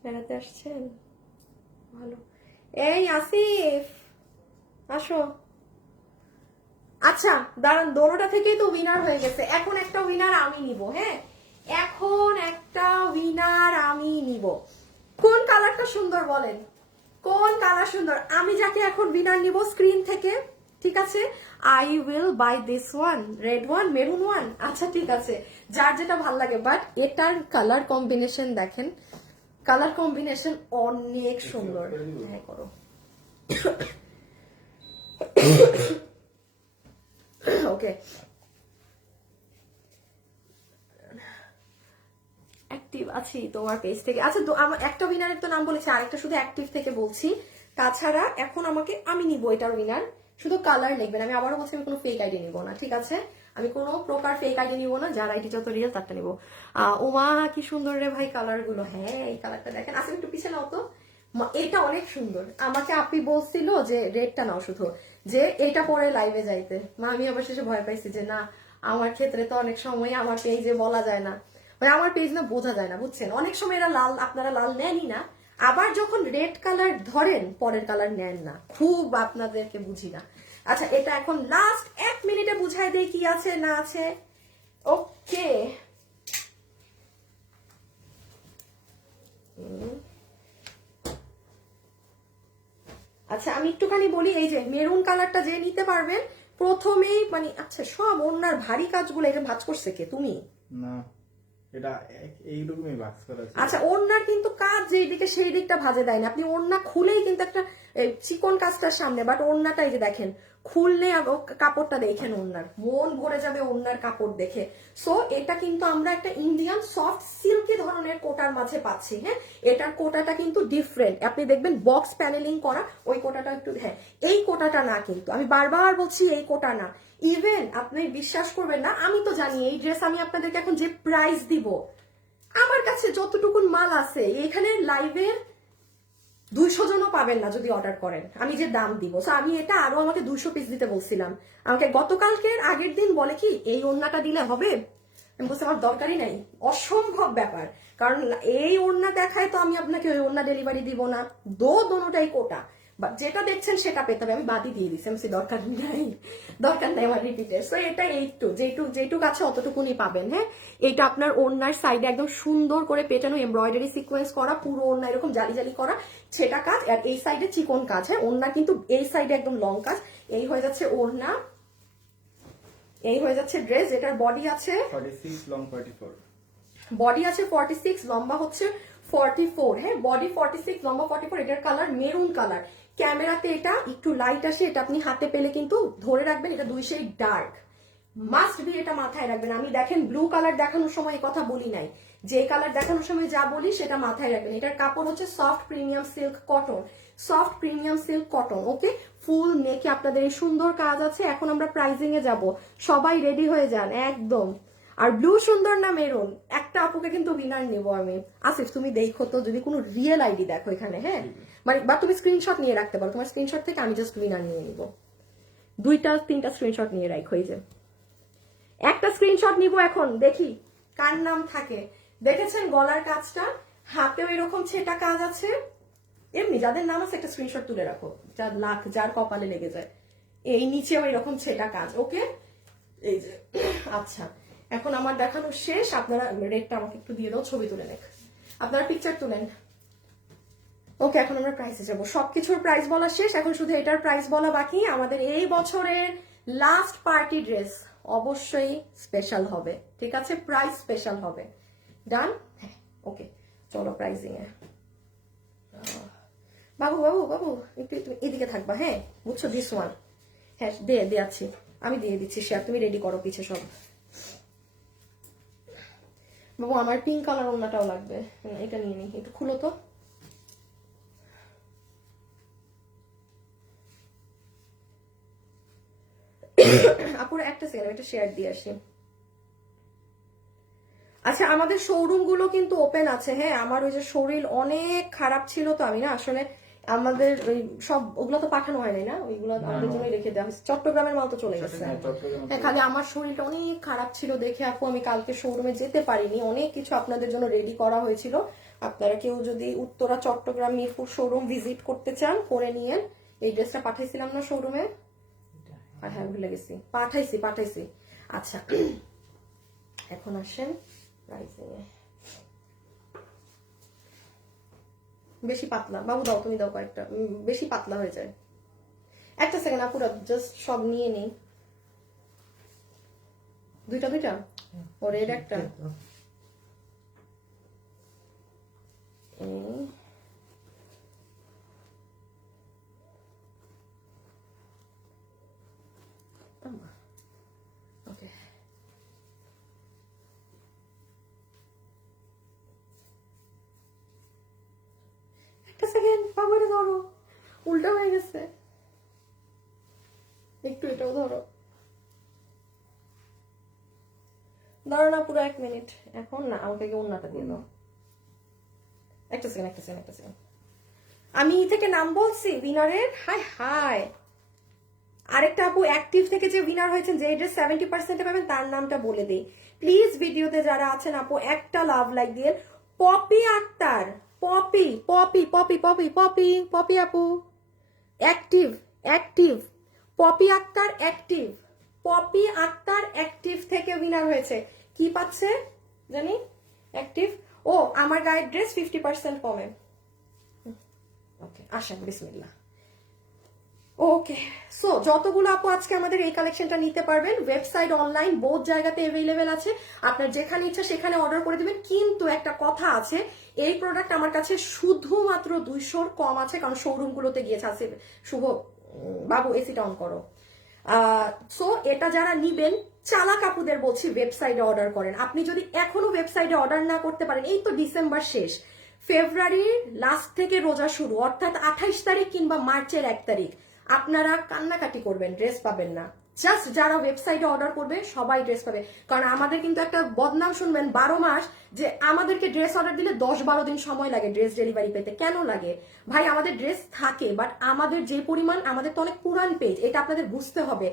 বেড়াতে আসছেন, ভালো। এই আসিফ আসো। আচ্ছা দাঁড়ান, দোনোটা থেকেই তো উইনার হয়ে গেছে, এখন একটা উইনার আমি নিব। হ্যাঁ, এখন একটা উইনার আমি নিব। কোন কালারটা সুন্দর বলেন, কোন কালার সুন্দর? আমি যাকে এখন উইনার নিব স্ক্রিন থেকে, ঠিক আছে? I will buy this one, red one, maroon one. আচ্ছা ঠিক আছে, যার যেটা ভাল লাগে, বাট এটার কালার কম্বিনেশন দেখেন, কালার কম্বিনেশন অনেক সুন্দর। হ্যাঁ করো। ওকে, অ্যাক্টিভ আছি তোমার পেজ থেকে। আচ্ছা তো আমার একটা উইনারের তো নাম বলেছি, আরেকটা শুধু অ্যাক্টিভ থেকে বলছি। তাছাড়া এখন আমাকে, আমি নিব এটার উইনার, শুধু কালার লিখবেন। আমি আবারও বলছি আমি কোনো ফেক আইডি নিব না, ঠিক আছে? আমি কোনো প্রকার ফেক আইডি নিব না, যার আইডি যত রিয়েল তারটা নিব। ওমা কি সুন্দর রে ভাই কালার গুলো। হ্যাঁ এই কালারটা দেখেন, আসলে একটু পিছিয়ে নাও তো। এটা অনেক সুন্দর। আমাকে আপনি বলছিল যে রেডটা নাও শুধু, যে এটা পরে লাইভে যাইতে। আমি আবার শেষে ভয় পাইছি যে না, আমার ক্ষেত্রে তো অনেক সময় আমার পেজে বলা যায় না, মানে আমার পেজ না বোঝা যায় না, বুঝছেন? অনেক সময় এরা লাল, আপনারা লাল নেনই না, আবার যখন রেড কালার ধরেন পরের কালার নেন না, খুব আপনাদেরকে বুঝি না। আচ্ছা এটা এখন লাস্ট 1 মিনিটে বুঝাই দেই কি আছে না আছে। ওকে, আচ্ছা আমি একটুখানি বলি, এই যে মেরুন কালারটা যে নিতে পারবেন প্রথমেই, মানে আচ্ছা সব ওনার ভারী কাজগুলো এই যে ভাঁজ করছে কে, তুমি? না, এটা এইরকমই বাক্স করা ছিল। আচ্ছা ওড়নার কিন্তু কাজ যেই দিকে সেই দিকটা ভাজে দেয় না, আপনি ওড়না খুলেই কিন্তু একটা চিকন কাজটার সামনে, বাট ওড়নাটাই যে দেখেন খুললে কাপড়টা দেখেন, ওড়নার মন ভরে যাবে ওড়নার কাপড় দেখে। সো এটা কিন্তু আমরা একটা ইন্ডিয়ান সফট সিল্কি ধরনের কোটার মাঝে পাচ্ছি। হ্যাঁ, এটার কোটাটা কিন্তু ডিফারেন্ট, আপনি দেখবেন বক্স প্যানেলিং করা, ওই কোটাটা একটু, হ্যাঁ এই কোটাটা না, কিন্তু আমি বারবার বলছি এই কোটা না। ইভেন আপনি বিশ্বাস করবেন না, আমি তো জানি এই ড্রেস আমি আপনাদেরকে এখন যে প্রাইস দিব, আমার কাছে যতটুকু মাল আছে এখানে লাইভের 200 জনও পাবেন না যদি অর্ডার করেন, আমি যে দাম দিব। আমি এটা আরো আমাকে 200 পিস দিতে বলছিলাম, আমাকে গতকালকের আগের দিন বলে কি এই ওড়নাটা দিলে হবে, আমি বলছি আমার দরকারই নাই, অসম্ভব ব্যাপার। কারণ এই ওড়না দেখায় তো আমি আপনাকে ওই ওড়না ডেলিভারি দিব না, দোনোটাই কোটা, যেটা দেখছেন সেটা পেতে হবে। আমি বাদই দিয়ে দিচ্ছি, আমি দরকার নাই, দরকার নাই আমার রিপিটের। সো এটা যেটুক আছে অতটুকুনি পাবেন। হ্যাঁ, এটা আপনার ওড়নার সাইডে একদম সুন্দর করে পেটানো এমব্রয়ডারি সিকোয়েন্স করা, পুরো ওড়না এরকম জালি জালি করা সেটা কাজ, আর এই সাইডে চিকন কাজ। হ্যাঁ, ওড়না কিন্তু এই সাইডে একদম লং কাজ। এই হয়ে যাচ্ছে ওড়না, এই হয়ে যাচ্ছে ড্রেস। এটার বডি আছে 46 লং 44, বডি আছে 46, লম্বা হচ্ছে 44। হ্যাঁ, বডি 46, লম্বা 44। এটার কালার মেরুন কালার, ক্যামেরাতে এটা একটু লাইট আসে, এটা আপনি হাতে পেলে কিন্তু ধরে রাখবেন, এটা 2 শেড ডার্ক, মাস্ট বি, এটা মাথায় রাখবেন। আমি দেখেন ব্লু কালার দেখানোর সময় এই কথা বলি নাই, যে কালার দেখানোর সময় যা বলি সেটা মাথায় রাখবেন। এটার কাপড় হচ্ছে soft premium silk cotton, soft premium silk cotton. Okay, full নেকে আপনাদের এই সুন্দর কাজ আছে। এখন আমরা প্রাইজিং এ যাব, সবাই রেডি হয়ে যান একদম। আর ব্লু সুন্দর না মেরুন, একটা আপুকে কিন্তু উইনার নেব আমি। আসিফ তুমি দেখো তো যদি কোনো রিয়েল আইডি দেখো এখানে। হ্যাঁ, মানে বা তুমি স্ক্রিনশট নিয়ে রাখতে পারো, তোমার স্ক্রিনশট থেকে আমি জাস্ট উইনার নিয়ে নিব। 2-3টা স্ক্রিনশট নিয়ে রাখো, এই যে একটা স্ক্রিনশট নিব এখন, দেখি কার নাম থাকে। দেখেছেন গলার কাজটা, হাতেও এরকম ছেটা কাজ আছে। এমনি যাদের নাম আছে একটা স্ক্রিনশট তুলে রাখো, যার লাখ, যার কপালে লেগে যায়। এই নিচেও এরকম ছেটা কাজ। ওকে, এই যে আচ্ছা এখন আমার দেখানো শেষ। আপনারা রেডটা আমাকে একটু দিয়ে দাও, ছবি তুলে নেক, আপনারা পিকচার তুলেন। ওকে, এখন আমরা প্রাইসে যাবো। সবকিছুর প্রাইস বলা শেষ, এখন শুধু এটার প্রাইস বলা বাকি। আমাদের এই বছরের লাস্ট পার্টি ড্রেস অবশ্যই স্পেশাল হবে, ঠিক আছে? প্রাইস স্পেশাল হবে, ডান? হ্যাঁ, ওকে চলো প্রাইজিং এ। বাবু বাবু বাবু একটু তুমি এদিকে থাকবা, হ্যাঁ বুঝছো? দিস ওয়ান, হ্যাঁ দিচ্ছি, আমি দিয়ে দিচ্ছি শেয়ার, তুমি রেডি করো পিছে সব। বাবু আমার পিঙ্ক কালার ওড়নাটাও লাগবে, এটা নিয়ে নি, একটু খুলো তো। আপুরা একটা সেকেন্ড, একটা শেয়ার দিয়ে আসি। আচ্ছা আমাদের শোরুম গুলো কিন্তু ওপেন আছে। হ্যাঁ, আমার ওই যে শরীর অনেক খারাপ ছিল, তো আমি না আসলে আমাদের ওই সব ওগুলো তো পাঠানো হয়নি না, ওইগুলো আমাদের জন্যই রেখে দেওয়া হয়েছে। চট্টগ্রামের মাল তো চলে গেছে। হ্যাঁ, খালি আমার শরীরটা অনেক খারাপ ছিল দেখে আপু আমি কালকে শোরুমে যেতে পারিনি। অনেক কিছু আপনাদের জন্য রেডি করা হয়েছিল, আপনারা কেউ যদি উত্তরা, চট্টগ্রাম, মিরপুর শোরুম ভিজিট করতে চান করে নিয়েন। এই ড্রেসটা পাঠাইছিলাম না শোরুমে? আর হ্যাঁ ভুলে গেছি, পাঠাইছি। আচ্ছা এখন আসেন প্রাইসিং এ। বেশি পাতলা, বাবু দাও, তুমি দাও কয়েকটা, বেশি পাতলা হয়ে যায়। একটা সেকেন্ড আপুরা, জাস্ট সব নিয়ে নেই। দুইটা ও রেড একটা, ওকে একটা সেকেন্ড, বাবারে ধরো, উল্টা হয়ে গেছে, একটু এটাও ধরো, ধরো না পুরো 1 মিনিট। এখন না, আমাকে অন্যটা দিয়ে দাও। একটা সেকেন্ড, আমি থেকে নাম বলছি উইনারের। হাই আরেকটা আপু অ্যাক্টিভ থেকে যে উইনার হয়েছেন, যে ড্রেস 70% পাবেন, তার নামটা বলে দেই প্লিজ। ভিডিওতে যারা আছেন আপু একটা লাভ লাইক দিয়ে। পপি আক্তার, পপি আপু অ্যাক্টিভ, পপি আক্তার অ্যাক্টিভ থেকে উইনার হয়েছে। কি পাচ্ছে জানি? অ্যাক্টিভ। ও আমার গায়ের ড্রেস 50% কমে। ওকে আসেন, বিসমিল্লাহ। ওকে, সো যতগুলো আপু আজকে আমাদের এই কালেকশনটা নিতে পারবেন, ওয়েবসাইট অনলাইন বোথ জায়গাতে অ্যাভেলেবেল আছে। আপনার যেখানে ইচ্ছা সেখানে অর্ডার করে দিবেন। কিন্তু একটা কথা আছে, এই প্রোডাক্ট আমার কাছে শুধুমাত্র 200-র কম আছে, কারণ শোরুমগুলোতে গিয়েছে। আছে শুভ বাবু, এসিটা অন করো। সো এটা যারা নিবেন, চালাক আপুদের বলছি ওয়েবসাইটে অর্ডার করেন। আপনি যদি এখনো ওয়েবসাইটে অর্ডার না করতে পারেন, এই তো ডিসেম্বর শেষ, ফেব্রুয়ারির লাস্ট থেকে রোজা শুরু, অর্থাৎ 28 তারিখ কিংবা মার্চের 1 তারিখ আপনারা কান্নাকাটি করবেন, ড্রেস পাবেন না। জাস্ট যারা ওয়েবসাইটে অর্ডার করবে সবাই ড্রেস পাবে। কারণ আমাদের কিন্তু একটা বদনাম শুনবেন 12 মাস, যে আমাদেরকে ড্রেস অর্ডার দিলে 10-12 দিন সময় লাগে ড্রেস ডেলিভারি পেতে। কেন লাগে ভাই? আমাদের ড্রেস থাকে, বাট আমাদের যে পরিমাণ, আমাদের তো অনেক পুরান পেজ, এটা আপনাদের বুঝতে হবে।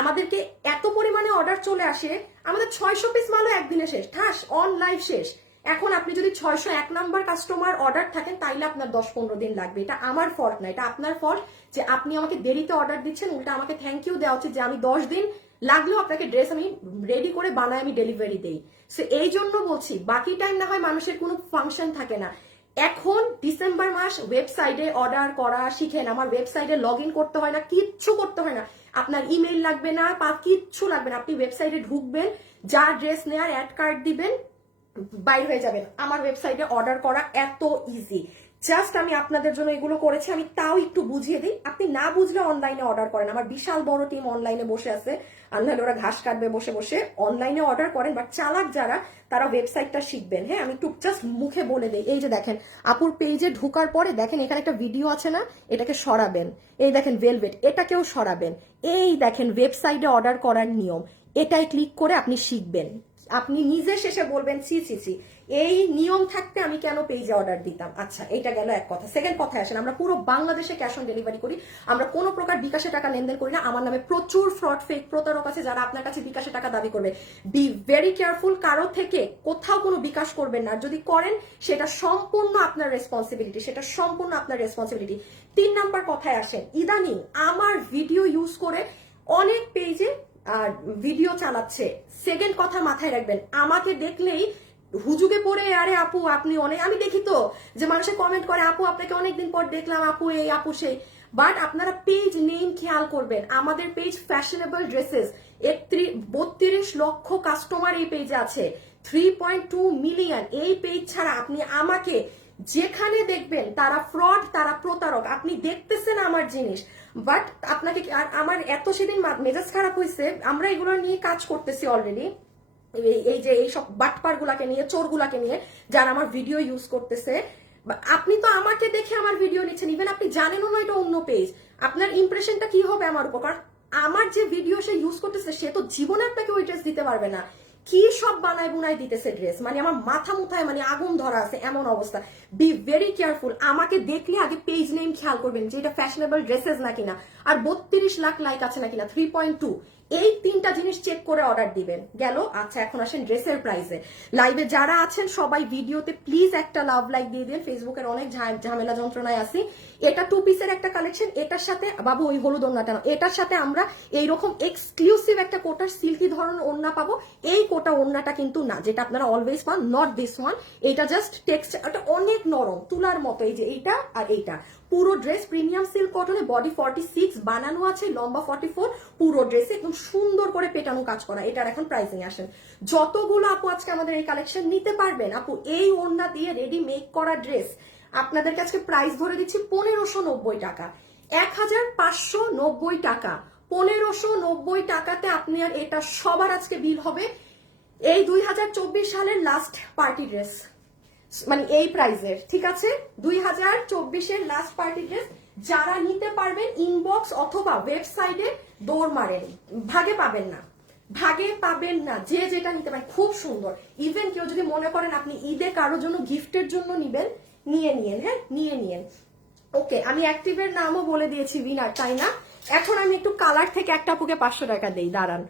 আমাদেরকে এত পরিমাণে অর্ডার চলে আসে, আমাদের 600 পিস মালও একদিনে শেষ, ঠাস অন লাইভ শেষ। এখন আপনি যদি 601 নাম্বার কাস্টমার অর্ডার থাকেন, তাইলে আপনার 10-15 দিন লাগবে। এটা আমার ফল্ট না, এটা আপনার ফল্ট যে আপনি আমাকে দেরিতে অর্ডার দিচ্ছেন। উল্টা আমাকে থ্যাংক ইউ দেওয়া উচিত যে আমি 10 দিন লাগলেও আপনাকে ড্রেস আমি রেডি করে বানায় আমি ডেলিভারি দেই। সো এই জন্য বলছি, বাকি টাইম না হয় মানুষের কোনো ফাংশন থাকে না। এখন ডিসেম্বর মাস ওয়েবসাইটে অর্ডার করা শিখেন। আমার ওয়েবসাইটে লগ ইন করতে হয় না, কিচ্ছু করতে হয় না, আপনার ইমেল লাগবে না, কিচ্ছু লাগবে না। আপনি ওয়েবসাইটে ঢুকবেন, যা ড্রেস নেয়ার অ্যাড কার্ড দিবেন, বাইর হয়ে যাবেন। আমার ওয়েবসাইটে অর্ডার করা এত ইজি। জাস্ট আমি আপনাদের জন্য এগুলো করেছি, আমি তাও একটু বুঝিয়ে দিই। আপনি না বুঝলে অনলাইনে অর্ডার করেন, আমার বিশাল বড় টিম অনলাইনে বসে আছে, আল্লাহ ওরা ঘাস কাটবে বসে বসে। অনলাইনে অর্ডার করেন, বাট চালাক যারা, তারা ওয়েবসাইটটা শিখবেন। হ্যাঁ, আমি একটু জাস্ট মুখে বলে দিই। এই যে দেখেন, আপুর পেজে ঢুকার পরে দেখেন এখানে একটা ভিডিও আছে না, এটাকে সরাবেন। এই দেখেন ভেলভেট, এটাকেও সরাবেন। এই দেখেন ওয়েবসাইটে অর্ডার করার নিয়ম, এটাই ক্লিক করে আপনি শিখবেন। আপনি নিজে শেষে বলবেন ছি, এই নিয়ম থাকতে আমি কেন পেজে অর্ডার দিতাম। আচ্ছা, এটা গেল এক কথা। সেকেন্ড কথায় আসেন, আমরা পুরো বাংলাদেশে ক্যাশ অন ডেলিভারি করি। আমরা কোনো প্রকার বিকাশে টাকা লেনদেন করি না। আমার নামে প্রচুর ফ্রড ফেক প্রতারক আছে, যারা আপনার কাছে বিকাশে টাকা দাবি করবে। বি ভেরি কেয়ারফুল, কারো থেকে কোথাও কোনো বিকাশ করবেন না। যদি করেন, সেটা সম্পূর্ণ আপনার রেসপন্সিবিলিটি, 3 নাম্বার কথায় আসেন, ইদানিং আমার ভিডিও ইউজ করে অনেক পেজে আর ভিডিও চালাচ্ছে। সেকেন্ড কথা মাথায় রাখবেন, আমাকে দেখলেই হুজুগে পড়ে, আরে আপু আপনি অনেক, আমি দেখি তো যে মানুষে কমেন্ট করে, আপু আপনাকে অনেকদিন পর দেখলাম, আপু এই আপু সেই। বাট আপনারা পেজ নেম খেয়াল করবেন। আমাদের পেজ ফ্যাশনেবল ড্রেসেস, 32 লক্ষ কাস্টমার এই পেজে আছে, 3.2 মিলিয়ন। এই পেজ ছাড়া আপনি আমাকে যেখানে দেখবেন, তারা ফ্রড, তারা প্রতারক। আপনি দেখতেছেন আমার জিনিস, বাট আপনাকে, আর আমার এত সেদিন মেজাজ খারাপ হয়েছে, আমরা এগুলো নিয়ে কাজ করতেছি অলরেডি। এই যে এইসব বাটপার গুলাকে নিয়ে, চোর গুলাকে নিয়ে, যারা আমার ভিডিও ইউজ করতেছে। আপনি তো আমাকে দেখে আমার ভিডিও নিচ্ছেন, ইভেন আপনি জানেনও না এটা অন্য পেজ। আপনার ইমপ্রেশনটা কি হবে আমার উপর? কারণ আমার যে ভিডিও সে ইউজ করতেছে, সে তো জীবনে আপনাকে ওই ড্রেস দিতে পারবে না। কি সব বানায় বুনায় দিতেছে ড্রেস, মানে আমার মাথা মুথায় মানে আগুন ধরা আছে এমন অবস্থা। Be very careful. আমাকে দেখলে আগে পেজ নেম খেয়াল করবেন যে এটা ফ্যাশনেবল ড্রেসেস নাকি না, আর 32 লাখ লাইক আছে নাকি না, 3.2। এই 3টা জিনিস চেক করে অর্ডার দিবেন। গেল। আচ্ছা এখন আসেন ড্রেসের প্রাইসে। লাইভে যারা আছেন সবাই ভিডিওতে প্লিজ একটা লাভ লাইক দিয়ে দিন, ফেসবুকের অনেক ঝামেলা যন্ত্রণায় আছি। এটা 2 পিসের একটা কালেকশন, এটার সাথে বাবু ওই হলুদ ওড়নাটা না, এটার সাথে আমরা এইরকম এক্সক্লুসিভ একটা কোটার সিল্কি ধরনের ওড়না পাবো। এই কোটা ওড়নাটা কিন্তু না যেটা আপনারা অলওয়েজ পান, নট দিস ওয়ান। এটা জাস্ট টেক্সচার, এটা অনেক নরম তুলার মতো। এই যে এইটা আর এইটা পুরো ড্রেস প্রিমিয়াম সিল্ক কটনে, বডি 46 বানানো আছে, লম্বা 44, পুরো ড্রেসে একদম সুন্দর করে পেটানো কাজ করা। এটার এখন প্রাইসিং আসেন। যতগুলো আপু আজকে আমাদের এই কালেকশন নিতে পারবেন আপু, এই ওড়না দিয়ে রেডি মেক করা ড্রেস আপনাদের কাছে প্রাইস ধরে দিচ্ছি 1590 টাকা, 1590 টাকা। 1590 টাকাতে আপনি আর এটা সবার আজকে বিল হবে। এই 2024 সালের লাস্ট পার্টি ড্রেস, মানে এই প্রাইজের, ঠিক আছে? 2024-এর লাস্ট পার্টি ড্রেস যারা নিতে পারবেন ইনবক্স অথবা ওয়েবসাইটে দৌড় মারেন, ভাগে পাবেন না, ভাগে পাবেন না। যে যেটা নিতে পারেন খুব সুন্দর। ইভেন কেউ যদি মনে করেন আপনি ঈদে কারোর জন্য গিফটের জন্য নিবেন, নিয়ে নিয়েন, হ্যাঁ নিয়ে নিয়েন। ওকে, আমি অ্যাক্টিভের নামও বলে দিয়েছি উইনার, তাই না? এখন আমি একটু কালার থেকে একটা আপুকে 500 টাকা দেই, দাঁড়ান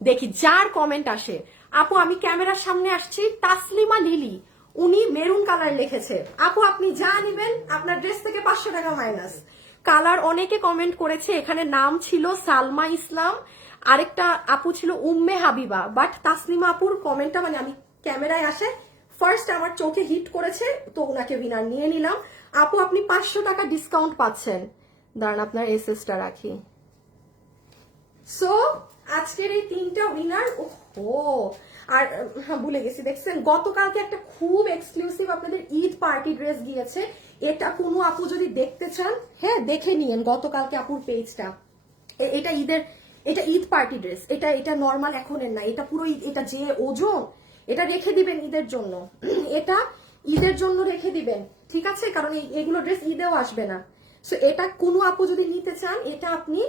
দেখি যার কমেন্ট আসে। আপু আমি ক্যামেরার সামনে আসছি, তাসলিমা লিলি, উনি মেরুন কালার লিখেছে। আপু আপনি যা নিবেন আপনার ড্রেস থেকে 500 টাকা মাইনাস। কালার অনেকে কমেন্ট করেছে, এখানে নাম ছিল সালমা ইসলাম, আরেকটা আপু ছিল উম্মে হাবিবা, বাট তাসলিমা আপুর কমেন্টটা মানে আমি ক্যামেরায় আসে ফার্স্ট আমার চোখে হিট করেছে, তো ওনাকে উইনার নিয়ে নিলাম। আপু আপনি 500 টাকা ডিসকাউন্ট পাচ্ছেন, দাঁড়ান আপনার এসএসটা রাখি। সো আজকের এই 3টা উইনার। ও আর হ্যাঁ ভুলে গেছি, দেখছেন গতকালকে একটা খুব এক্সক্লুসিভ আপনাদের ঈদ পার্টি ড্রেস গিয়েছে। এটা কোনো আপু যদি দেখতে চান, হ্যাঁ দেখে নিয়েন গতকালকে আপুর পেজটা। এটা ঈদের, এটা ঈদ পার্টি ড্রেস, এটা নর্মাল এখনের না, এটা পুরো এটা যে ওজন, এটা রেখে দিবেন ঈদের জন্য, এটা ঈদের জন্য রেখে দিবেন, ঠিক আছে? কারণ এগুলো ড্রেস ঈদেও আসবে না। সো এটা কোনো আপু যদি নিতে চান, এটা আপনি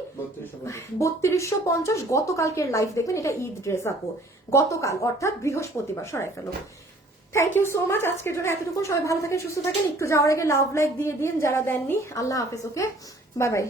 3250 গতকালকের লাইভ দেখবেন। এটা ঈদ ড্রেস আপু, গতকাল অর্থাৎ বৃহস্পতিবার, সরাই ফেলো। থ্যাংক ইউ সো মাচ আজকের জন্য এতটুকু। সবাই ভালো থাকেন, সুস্থ থাকেন। একটু যাওয়ার আগে লাভ লাইক দিয়ে দিন যারা দেননি। আল্লাহ হাফেজ। ওকে, বাই বাই।